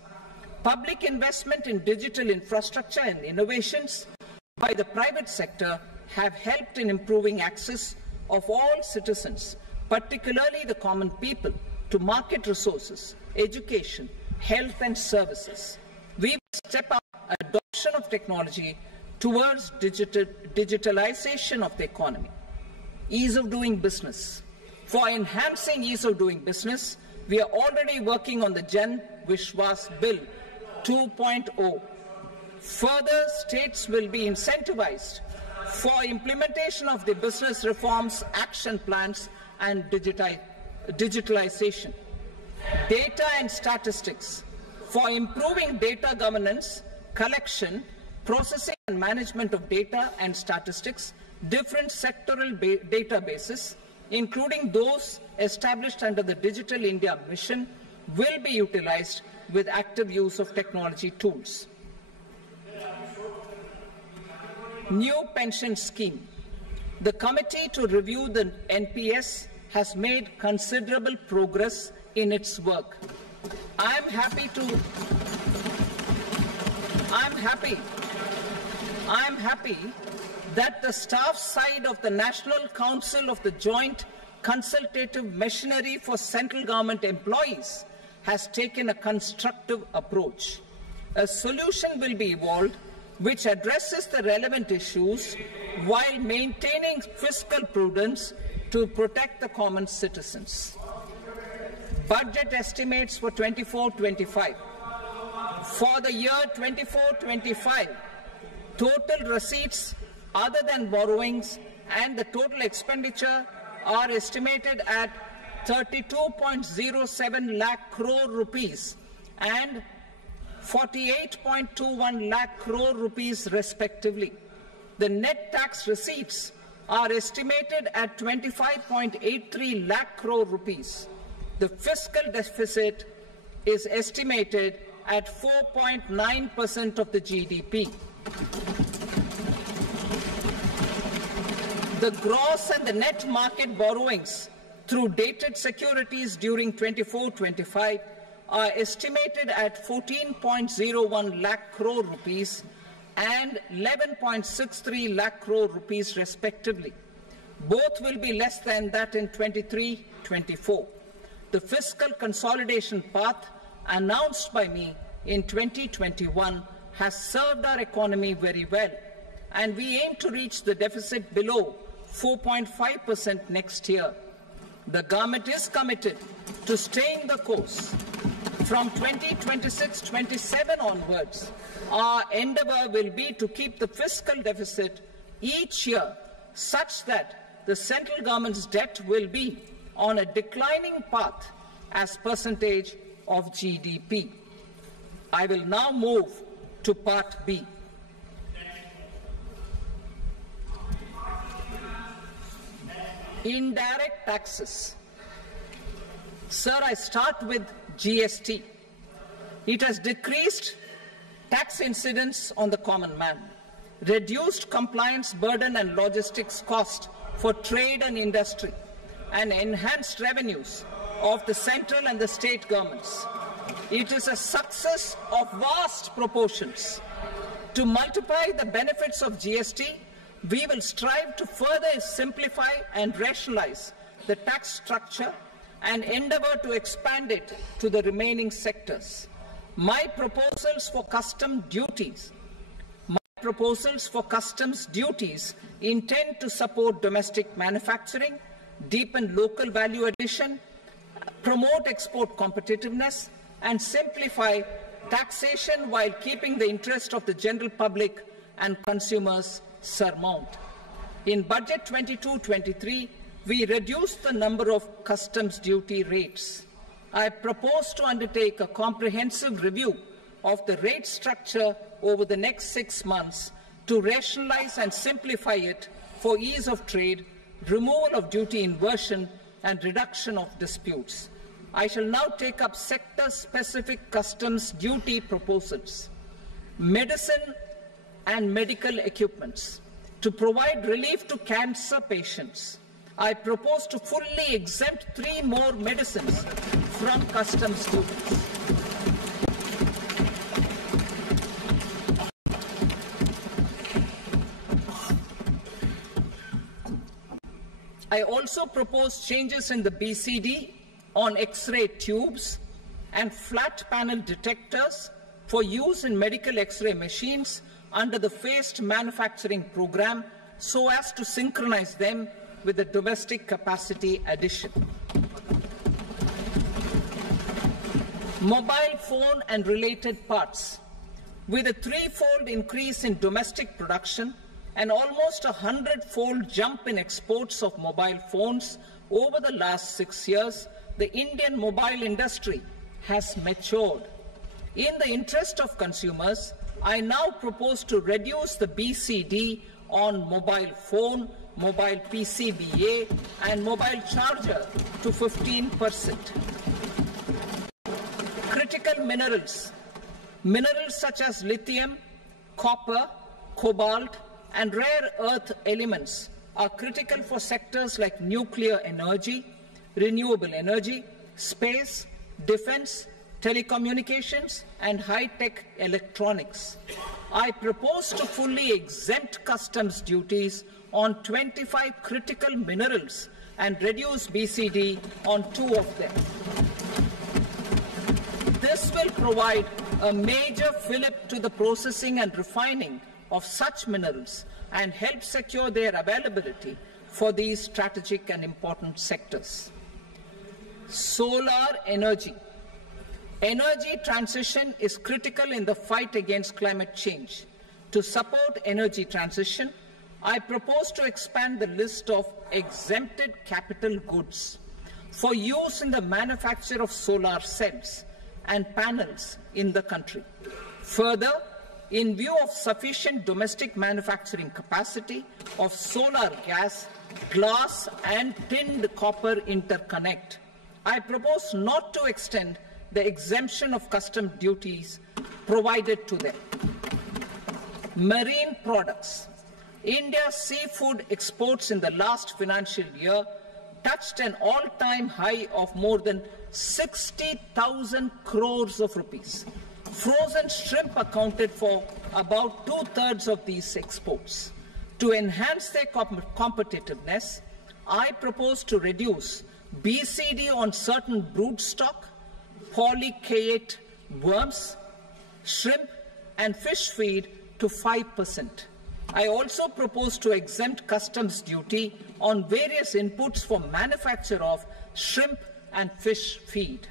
Public investment in digital infrastructure and innovations by the private sector have helped in improving access of all citizens, particularly the common people, to market resources, education, health and services. We will step up adoption of technology towards digitalization of the economy. Ease of doing business. For enhancing ease of doing business, we are already working on the Jan Vishwas Bill 2.0. Further, states will be incentivized for implementation of the business reforms, action plans and digitalization. Data and statistics. For improving data governance, collection, processing and management of data and statistics, different sectoral databases, including those established under the Digital India Mission, will be utilized with active use of technology tools. New pension scheme. The committee to review the NPS has made considerable progress in its work. I'm happy that the staff side of the National Council of the Joint Consultative Machinery for Central Government Employees has taken a constructive approach. A solution will be evolved which addresses the relevant issues while maintaining fiscal prudence to protect the common citizens. Budget estimates for 24-25. For the year 24-25, total receipts other than borrowings and the total expenditure are estimated at 32.07 lakh crore rupees and 48.21 lakh crore rupees respectively. The net tax receipts are estimated at 25.83 lakh crore rupees. The fiscal deficit is estimated at 4.9% of the GDP. The gross and the net market borrowings through dated securities during 24-25 are estimated at 14.01 lakh crore rupees and 11.63 lakh crore rupees respectively. Both will be less than that in 23-24. The fiscal consolidation path announced by me in 2021 has served our economy very well, and we aim to reach the deficit below 4.5% next year. The government is committed to staying the course. From 2026-27 onwards, our endeavour will be to keep the fiscal deficit each year such that the central government's debt will be on a declining path as percentage of GDP. I will now move to Part B. Indirect taxes. Sir, I start with GST. It has decreased tax incidence on the common man, reduced compliance burden and logistics cost for trade and industry, and enhanced revenues of the central and the state governments. It is a success of vast proportions. To multiply the benefits of GST, we will strive to further simplify and rationalize the tax structure and endeavour to expand it to the remaining sectors. My proposals for customs duties intend to support domestic manufacturing, deepen local value addition, promote export competitiveness, and simplify taxation while keeping the interest of the general public and consumers surmount. In Budget 22-23, we reduced the number of customs duty rates. I propose to undertake a comprehensive review of the rate structure over the next 6 months to rationalize and simplify it for ease of trade, removal of duty inversion, and reduction of disputes. I shall now take up sector-specific customs duty proposals. Medicine and medical equipments. To To provide relief to cancer patients, I propose to fully exempt 3 more medicines from customs duties. I also propose changes in the BCD on X-ray tubes and flat panel detectors for use in medical X-ray machines under the phased manufacturing program so as to synchronize them with the domestic capacity addition. Mobile phone and related parts. With a 3-fold increase in domestic production and almost a 100-fold jump in exports of mobile phones over the last 6 years, the Indian mobile industry has matured. In the interest of consumers, I now propose to reduce the BCD on mobile phone, mobile PCBA, and mobile charger to 15%. Critical minerals. Minerals such as lithium, copper, cobalt, and rare earth elements are critical for sectors like nuclear energy, renewable energy, space, defense, telecommunications, and high-tech electronics. I propose to fully exempt customs duties on 25 critical minerals and reduce BCD on 2 of them. This will provide a major fillip to the processing and refining of such minerals and help secure their availability for these strategic and important sectors. Solar energy. Energy transition is critical in the fight against climate change. To support energy transition, I propose to expand the list of exempted capital goods for use in the manufacture of solar cells and panels in the country. Further, in view of sufficient domestic manufacturing capacity of solar gas, glass and tinned copper interconnect, I propose not to extend the exemption of custom duties provided to them. Marine products. India's seafood exports in the last financial year touched an all-time high of more than 60,000 crores of rupees. Frozen shrimp accounted for about 2/3 of these exports. To enhance their competitiveness, I propose to reduce BCD on certain broodstock, polychaete worms, shrimp, and fish feed to 5%. I also propose to exempt customs duty on various inputs for manufacture of shrimp and fish feed.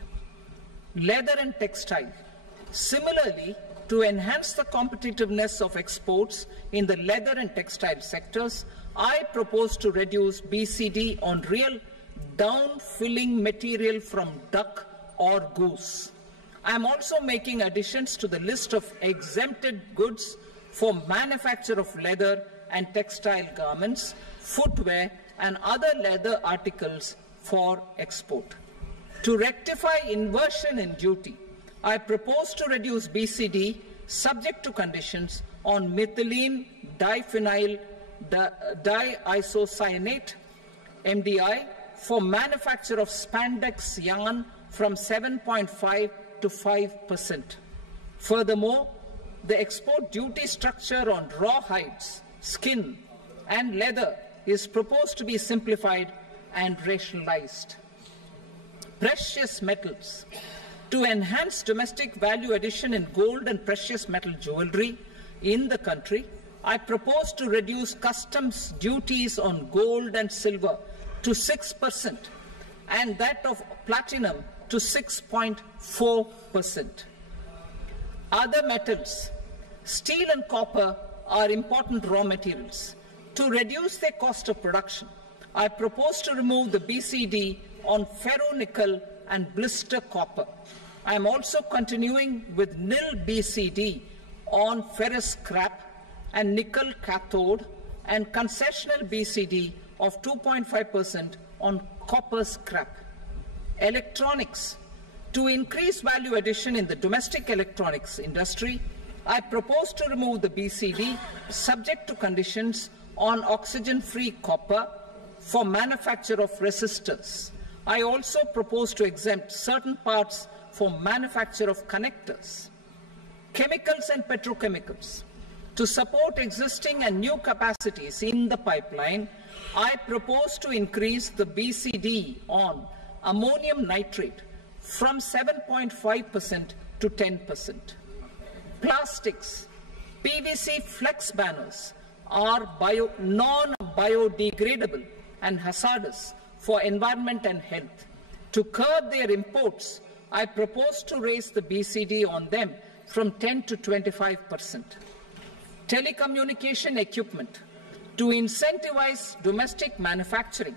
Leather and textile. Similarly, to enhance the competitiveness of exports in the leather and textile sectors, I propose to reduce BCD on real down-filling material from duck or goose. I am also making additions to the list of exempted goods for manufacture of leather and textile garments, footwear, and other leather articles for export. To rectify inversion in duty, I propose to reduce BCD subject to conditions on methylene diphenyl diisocyanate, MDI, for manufacture of spandex yarn from 7.5 to 5%. Furthermore, the export duty structure on raw hides, skin, and leather is proposed to be simplified and rationalized. Precious metals. To enhance domestic value addition in gold and precious metal jewelry in the country, I propose to reduce customs duties on gold and silver to 6% and that of platinum to 6.4%. Other metals. Steel and copper are important raw materials. To reduce their cost of production, I propose to remove the BCD on ferronickel and blister copper. I am also continuing with nil BCD on ferrous scrap and nickel cathode and concessional BCD of 2.5% on copper scrap. Electronics. To increase value addition in the domestic electronics industry, I propose to remove the BCD subject to conditions on oxygen-free copper for manufacture of resistors. I also propose to exempt certain parts for manufacture of connectors. Chemicals and petrochemicals. To support existing and new capacities in the pipeline, I propose to increase the BCD on ammonium nitrate from 7.5% to 10%. Plastics. PVC flex banners are non-biodegradable and hazardous for environment and health. To curb their imports, I propose to raise the BCD on them from 10 to 25%. Telecommunication equipment. To incentivize domestic manufacturing,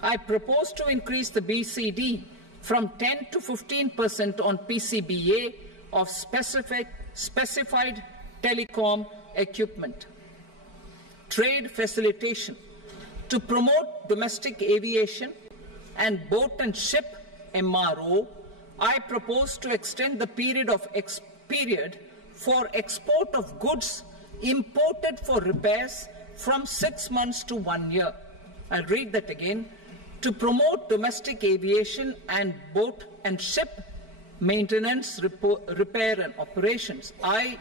I propose to increase the BCD from 10 to 15% on PCBA of specified telecom equipment. Trade facilitation. To promote domestic aviation and boat and ship MRO, I propose to extend the period for export of goods imported for repairs from 6 months to 1 year. I'll read that again. To promote domestic aviation and boat and ship maintenance, repair and operations, I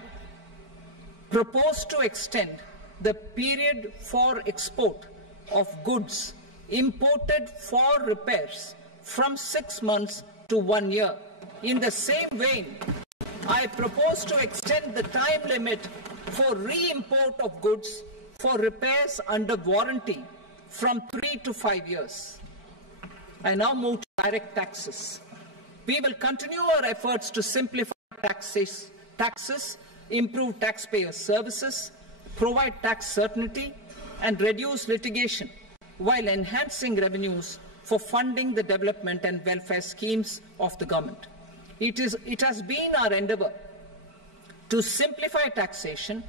propose to extend the period for export of goods imported for repairs from 6 months to 1 year. In the same vein, I propose to extend the time limit for re-import of goods for repairs under warranty from 3 to 5 years. I now move to direct taxes. We will continue our efforts to simplify taxes, improve taxpayer services, provide tax certainty, and reduce litigation while enhancing revenues for funding the development and welfare schemes of the government. It has been our endeavour to simplify taxation.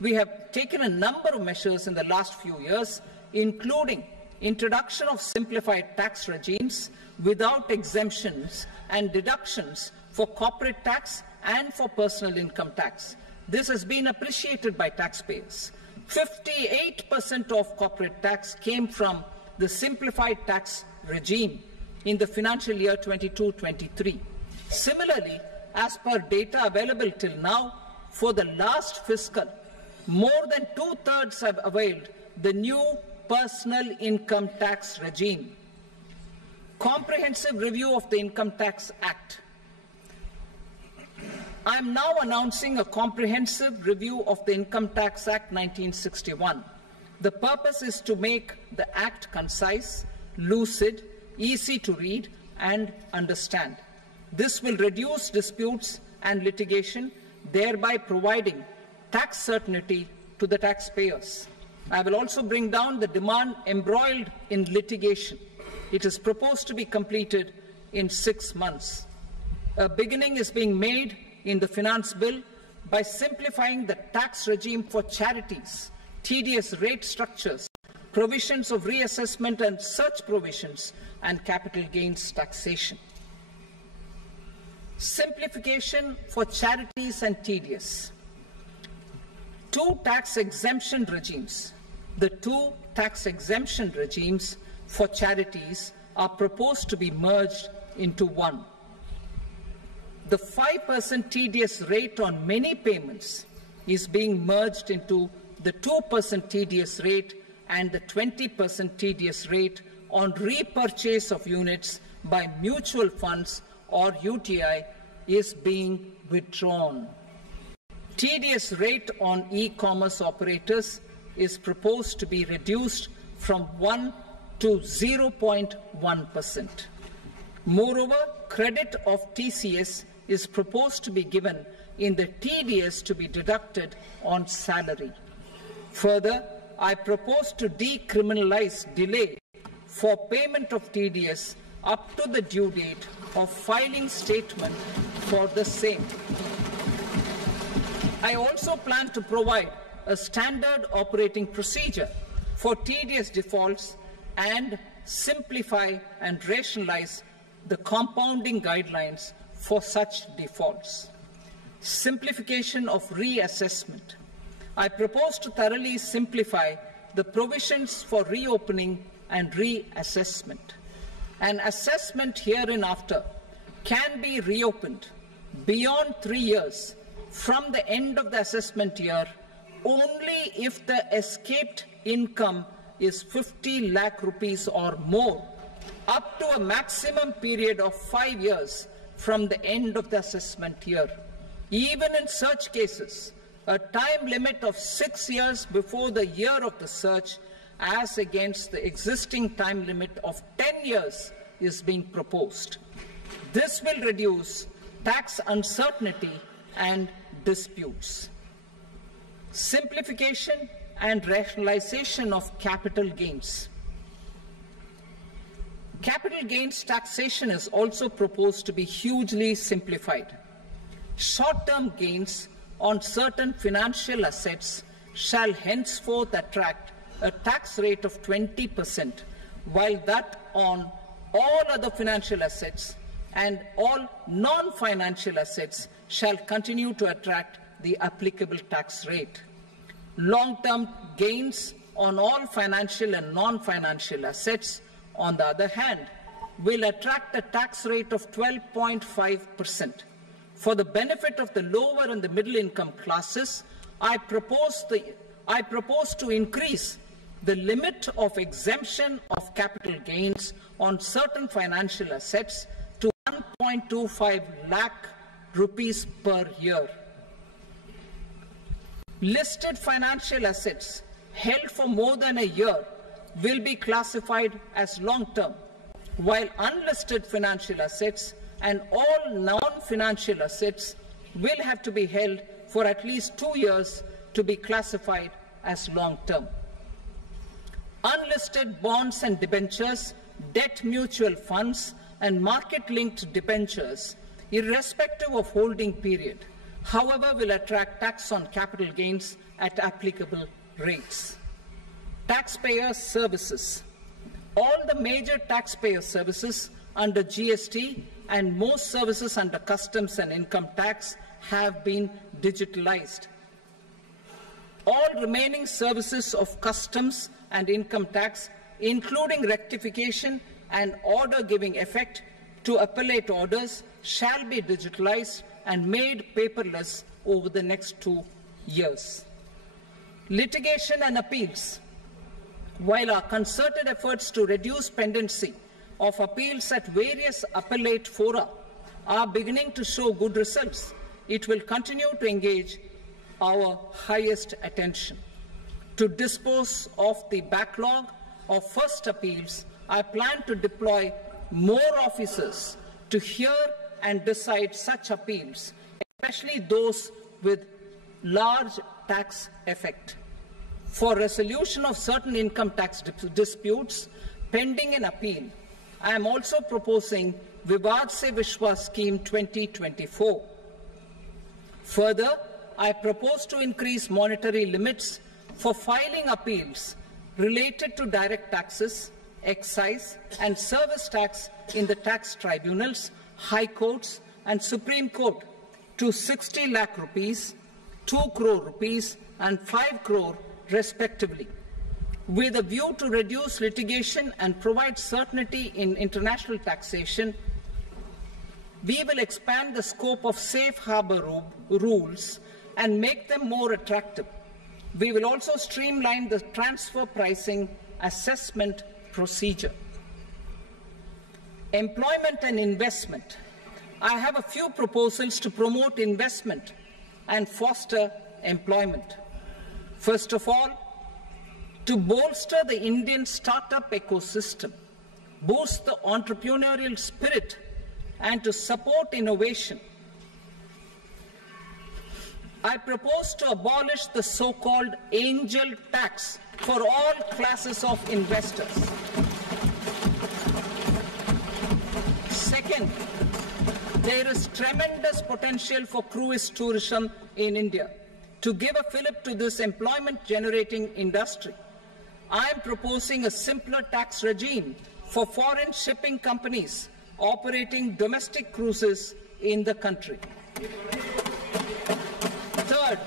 We have taken a number of measures in the last few years, including introduction of simplified tax regimes without exemptions and deductions for corporate tax and for personal income tax. This has been appreciated by taxpayers. 58% of corporate tax came from the simplified tax regime in the financial year 22-23. Similarly, as per data available till now, for the last fiscal, more than 2/3 have availed the new personal income tax regime. Comprehensive review of the Income Tax Act. I am now announcing a comprehensive review of the Income Tax Act 1961. The purpose is to make the Act concise, lucid, easy to read and understand. This will reduce disputes and litigation, thereby providing tax certainty to the taxpayers. I will also bring down the demand embroiled in litigation. It is proposed to be completed in 6 months. A beginning is being made in the Finance Bill by simplifying the tax regime for charities, TDS rate structures, provisions of reassessment and such provisions, and capital gains taxation. Simplification for charities and TDS. Two tax exemption regimes. The two tax exemption regimes for charities are proposed to be merged into one. The 5% TDS rate on many payments is being merged into the 2% TDS rate, and the 20% TDS rate on repurchase of units by mutual funds or UTI is being withdrawn. TDS rate on e-commerce operators is proposed to be reduced from 1 to 0.1%. Moreover, credit of TCS is proposed to be given in the TDS to be deducted on salary. Further, I propose to decriminalize delay for payment of TDS up to the due date of filing statement for the same. I also plan to provide a standard operating procedure for TDS defaults and simplify and rationalize the compounding guidelines for such defaults. Simplification of reassessment. I propose to thoroughly simplify the provisions for reopening and reassessment. An assessment hereinafter can be reopened beyond 3 years from the end of the assessment year only if the escaped income is 50 lakh rupees or more, up to a maximum period of 5 years from the end of the assessment year. Even in such cases, a time limit of 6 years before the year of the search, as against the existing time limit of 10 years, is being proposed. This will reduce tax uncertainty and disputes. Simplification and rationalization of capital gains. Capital gains taxation is also proposed to be hugely simplified. Short-term gains on certain financial assets shall henceforth attract a tax rate of 20%, while that on all other financial assets and all non-financial assets shall continue to attract the applicable tax rate. Long-term gains on all financial and non-financial assets, on the other hand, will attract a tax rate of 12.5%. For the benefit of the lower and the middle income classes, I propose to increase the limit of exemption of capital gains on certain financial assets to 1.25 lakh rupees per year. Listed financial assets held for more than a year will be classified as long-term, while unlisted financial assets and all non-financial assets will have to be held for at least 2 years to be classified as long-term. Unlisted bonds and debentures, debt mutual funds, and market-linked debentures, irrespective of holding period, however, will attract tax on capital gains at applicable rates. Taxpayer services. All the major taxpayer services under GST and most services under customs and income tax have been digitalized. All remaining services of customs and income tax, including rectification and order giving effect to appellate orders, shall be digitalized and made paperless over the next 2 years. Litigation and appeals. While our concerted efforts to reduce pendency of appeals at various appellate fora are beginning to show good results, it will continue to engage our highest attention. To dispose of the backlog of first appeals, I plan to deploy more officers to hear and decide such appeals, especially those with large tax effect. For resolution of certain income tax disputes pending an appeal, I am also proposing Vivad Se Vishwas Scheme 2024. Further, I propose to increase monetary limits for filing appeals related to direct taxes, excise and service tax in the tax tribunals, high courts and Supreme Court to 60 lakh rupees, 2 crore rupees and 5 crore respectively. With a view to reduce litigation and provide certainty in international taxation, we will expand the scope of safe harbor rules and make them more attractive. We will also streamline the transfer pricing assessment procedure. Employment and investment. I have a few proposals to promote investment and foster employment. First of all, to bolster the Indian startup ecosystem, boost the entrepreneurial spirit, and to support innovation, I propose to abolish the so-called angel tax for all classes of investors. Second, there is tremendous potential for cruise tourism in India. To give a fillip to this employment-generating industry, I am proposing a simpler tax regime for foreign shipping companies operating domestic cruises in the country. Third,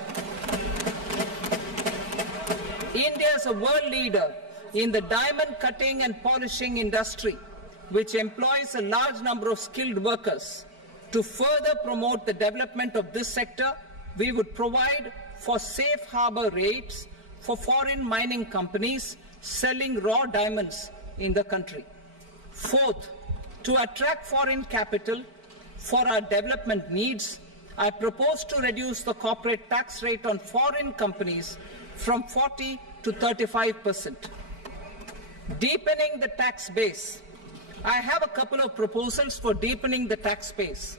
India is a world leader in the diamond cutting and polishing industry, which employs a large number of skilled workers. To further promote the development of this sector, we would provide for safe harbor rates for foreign mining companies selling raw diamonds in the country. Fourth, to attract foreign capital for our development needs, I propose to reduce the corporate tax rate on foreign companies from 40 to 35%. Deepening the tax base. I have a couple of proposals for deepening the tax base.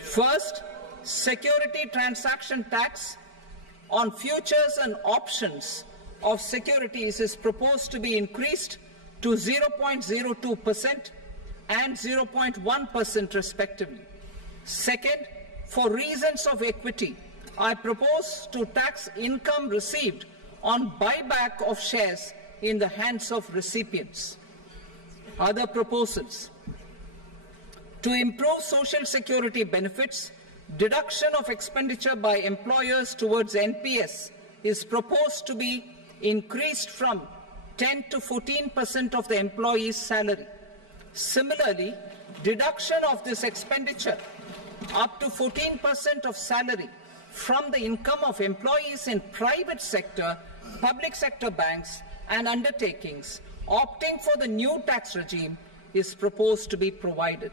First, security transaction tax on futures and options of securities is proposed to be increased to 0.02% and 0.1% respectively. Second, for reasons of equity, I propose to tax income received on buyback of shares in the hands of recipients. Other proposals. To improve social security benefits, deduction of expenditure by employers towards NPS is proposed to be increased from 10 to 14% of the employee's salary. Similarly, deduction of this expenditure up to 14% of salary from the income of employees in private sector, public sector banks and undertakings opting for the new tax regime is proposed to be provided.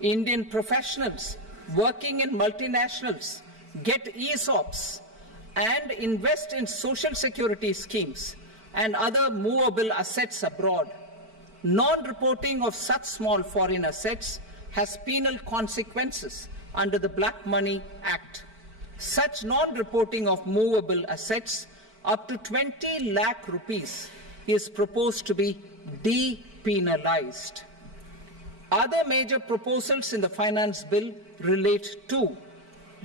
Indian professionals working in multinationals get ESOPs and invest in social security schemes and other movable assets abroad. Non-reporting of such small foreign assets has penal consequences under the Black Money Act. Such non-reporting of movable assets up to 20 lakh rupees is proposed to be depenalized. Other major proposals in the finance bill relate to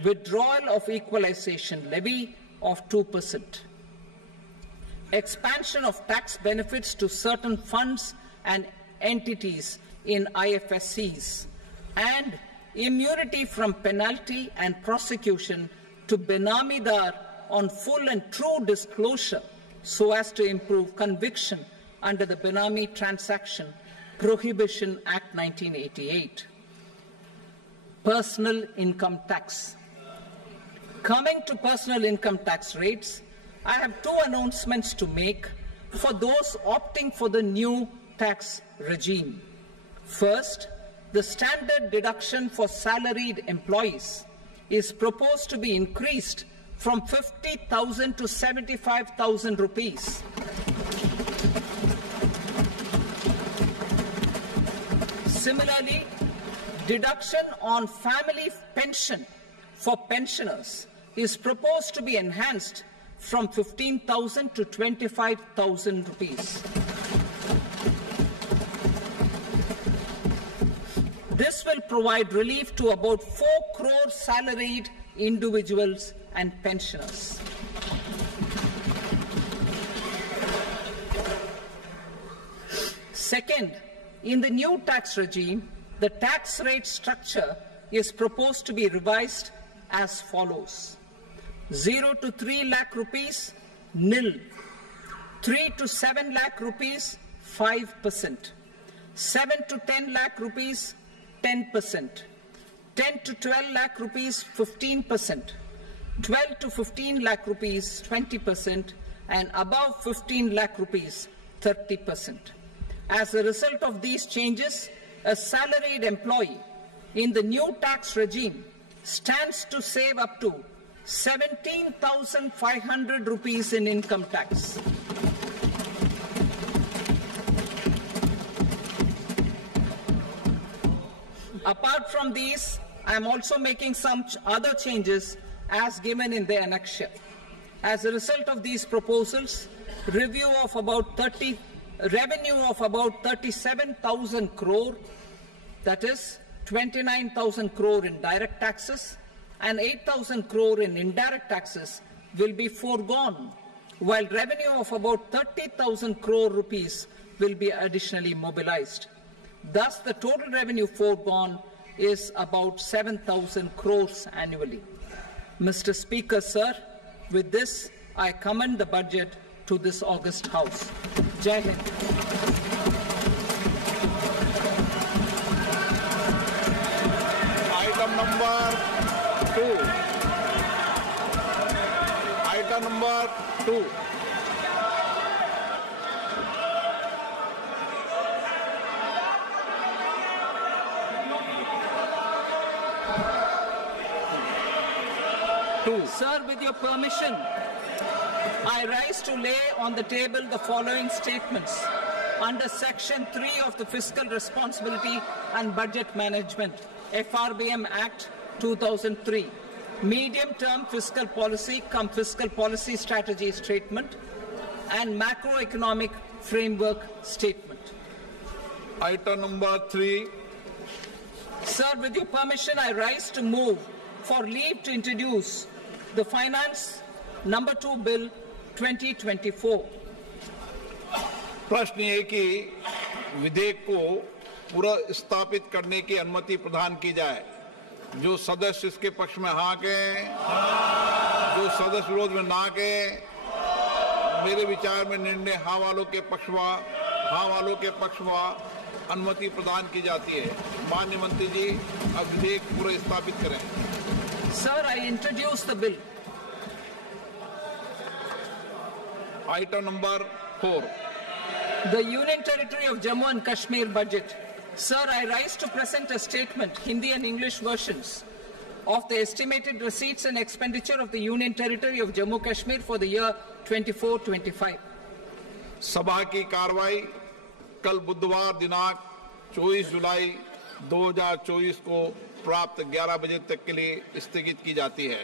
withdrawal of equalization levy of 2%, expansion of tax benefits to certain funds and entities in IFSCs, and immunity from penalty and prosecution to Benamidar on full and true disclosure so as to improve conviction under the Benami Transaction Prohibition Act 1988. Personal income tax. Coming to personal income tax rates, I have two announcements to make for those opting for the new tax regime. First, the standard deduction for salaried employees is proposed to be increased from 50,000 to 75,000 rupees. Similarly, deduction on family pension for pensioners is proposed to be enhanced from 15,000 to 25,000 rupees. This will provide relief to about 4 crore salaried individuals and pensioners. Second, in the new tax regime, the tax rate structure is proposed to be revised as follows. 0 to 3 lakh rupees, nil. 3 to 7 lakh rupees, 5%. 7 to 10 lakh rupees, 10%. 10 to 12 lakh rupees, 15%. 12 to 15 lakh rupees, 20%. And above 15 lakh rupees, 30%. As a result of these changes, a salaried employee in the new tax regime stands to save up to 17,500 rupees in income tax. Apart from these, I am also making some other changes as given in the annexure. As a result of these proposals, revenue of about 37,000 crore, that is 29,000 crore in direct taxes and 8,000 crore in indirect taxes will be foregone, while revenue of about 30,000 crore rupees will be additionally mobilized. Thus, the total revenue foregone is about 7,000 crores annually. Mr. Speaker, sir, with this, I commend the budget to this august House. Jai Hind. Item number 2. Item number 2. Sir, with your permission, I rise to lay on the table the following statements under Section 3 of the Fiscal Responsibility and Budget Management, FRBM Act 2003, Medium-Term Fiscal Policy cum Fiscal Policy Strategy Statement and Macroeconomic Framework Statement. Item number 3. Sir, with your permission, I rise to move for leave to introduce the Finance Number 2 Bill 2024. प्रश्न ये कि विधेयक को पुनर्स्थापित करने की अनुमति प्रदान की जाए। जो सदस्य इसके पक्ष में हाँ कहें, जो सदस्य विरोध में ना कहें। मेरे विचार में निर्णय हाँ वालों के पक्ष में अनुमति प्रदान की जाती है। माननीय मंत्री जी, अब विधेयक पुनर्स्थापित करें। Sir, I introduce the bill. Item number 4. The Union Territory of Jammu and Kashmir budget. Sir, I rise to present a statement, Hindi and English versions, of the estimated receipts and expenditure of the Union Territory of Jammu and Kashmir for the year 24-25. सभा की कार्रवाई कल बुधवार दिनांक 24 जुलाई 2024 को प्राप्त 11 बजे तक के लिए स्थगित की जाती है।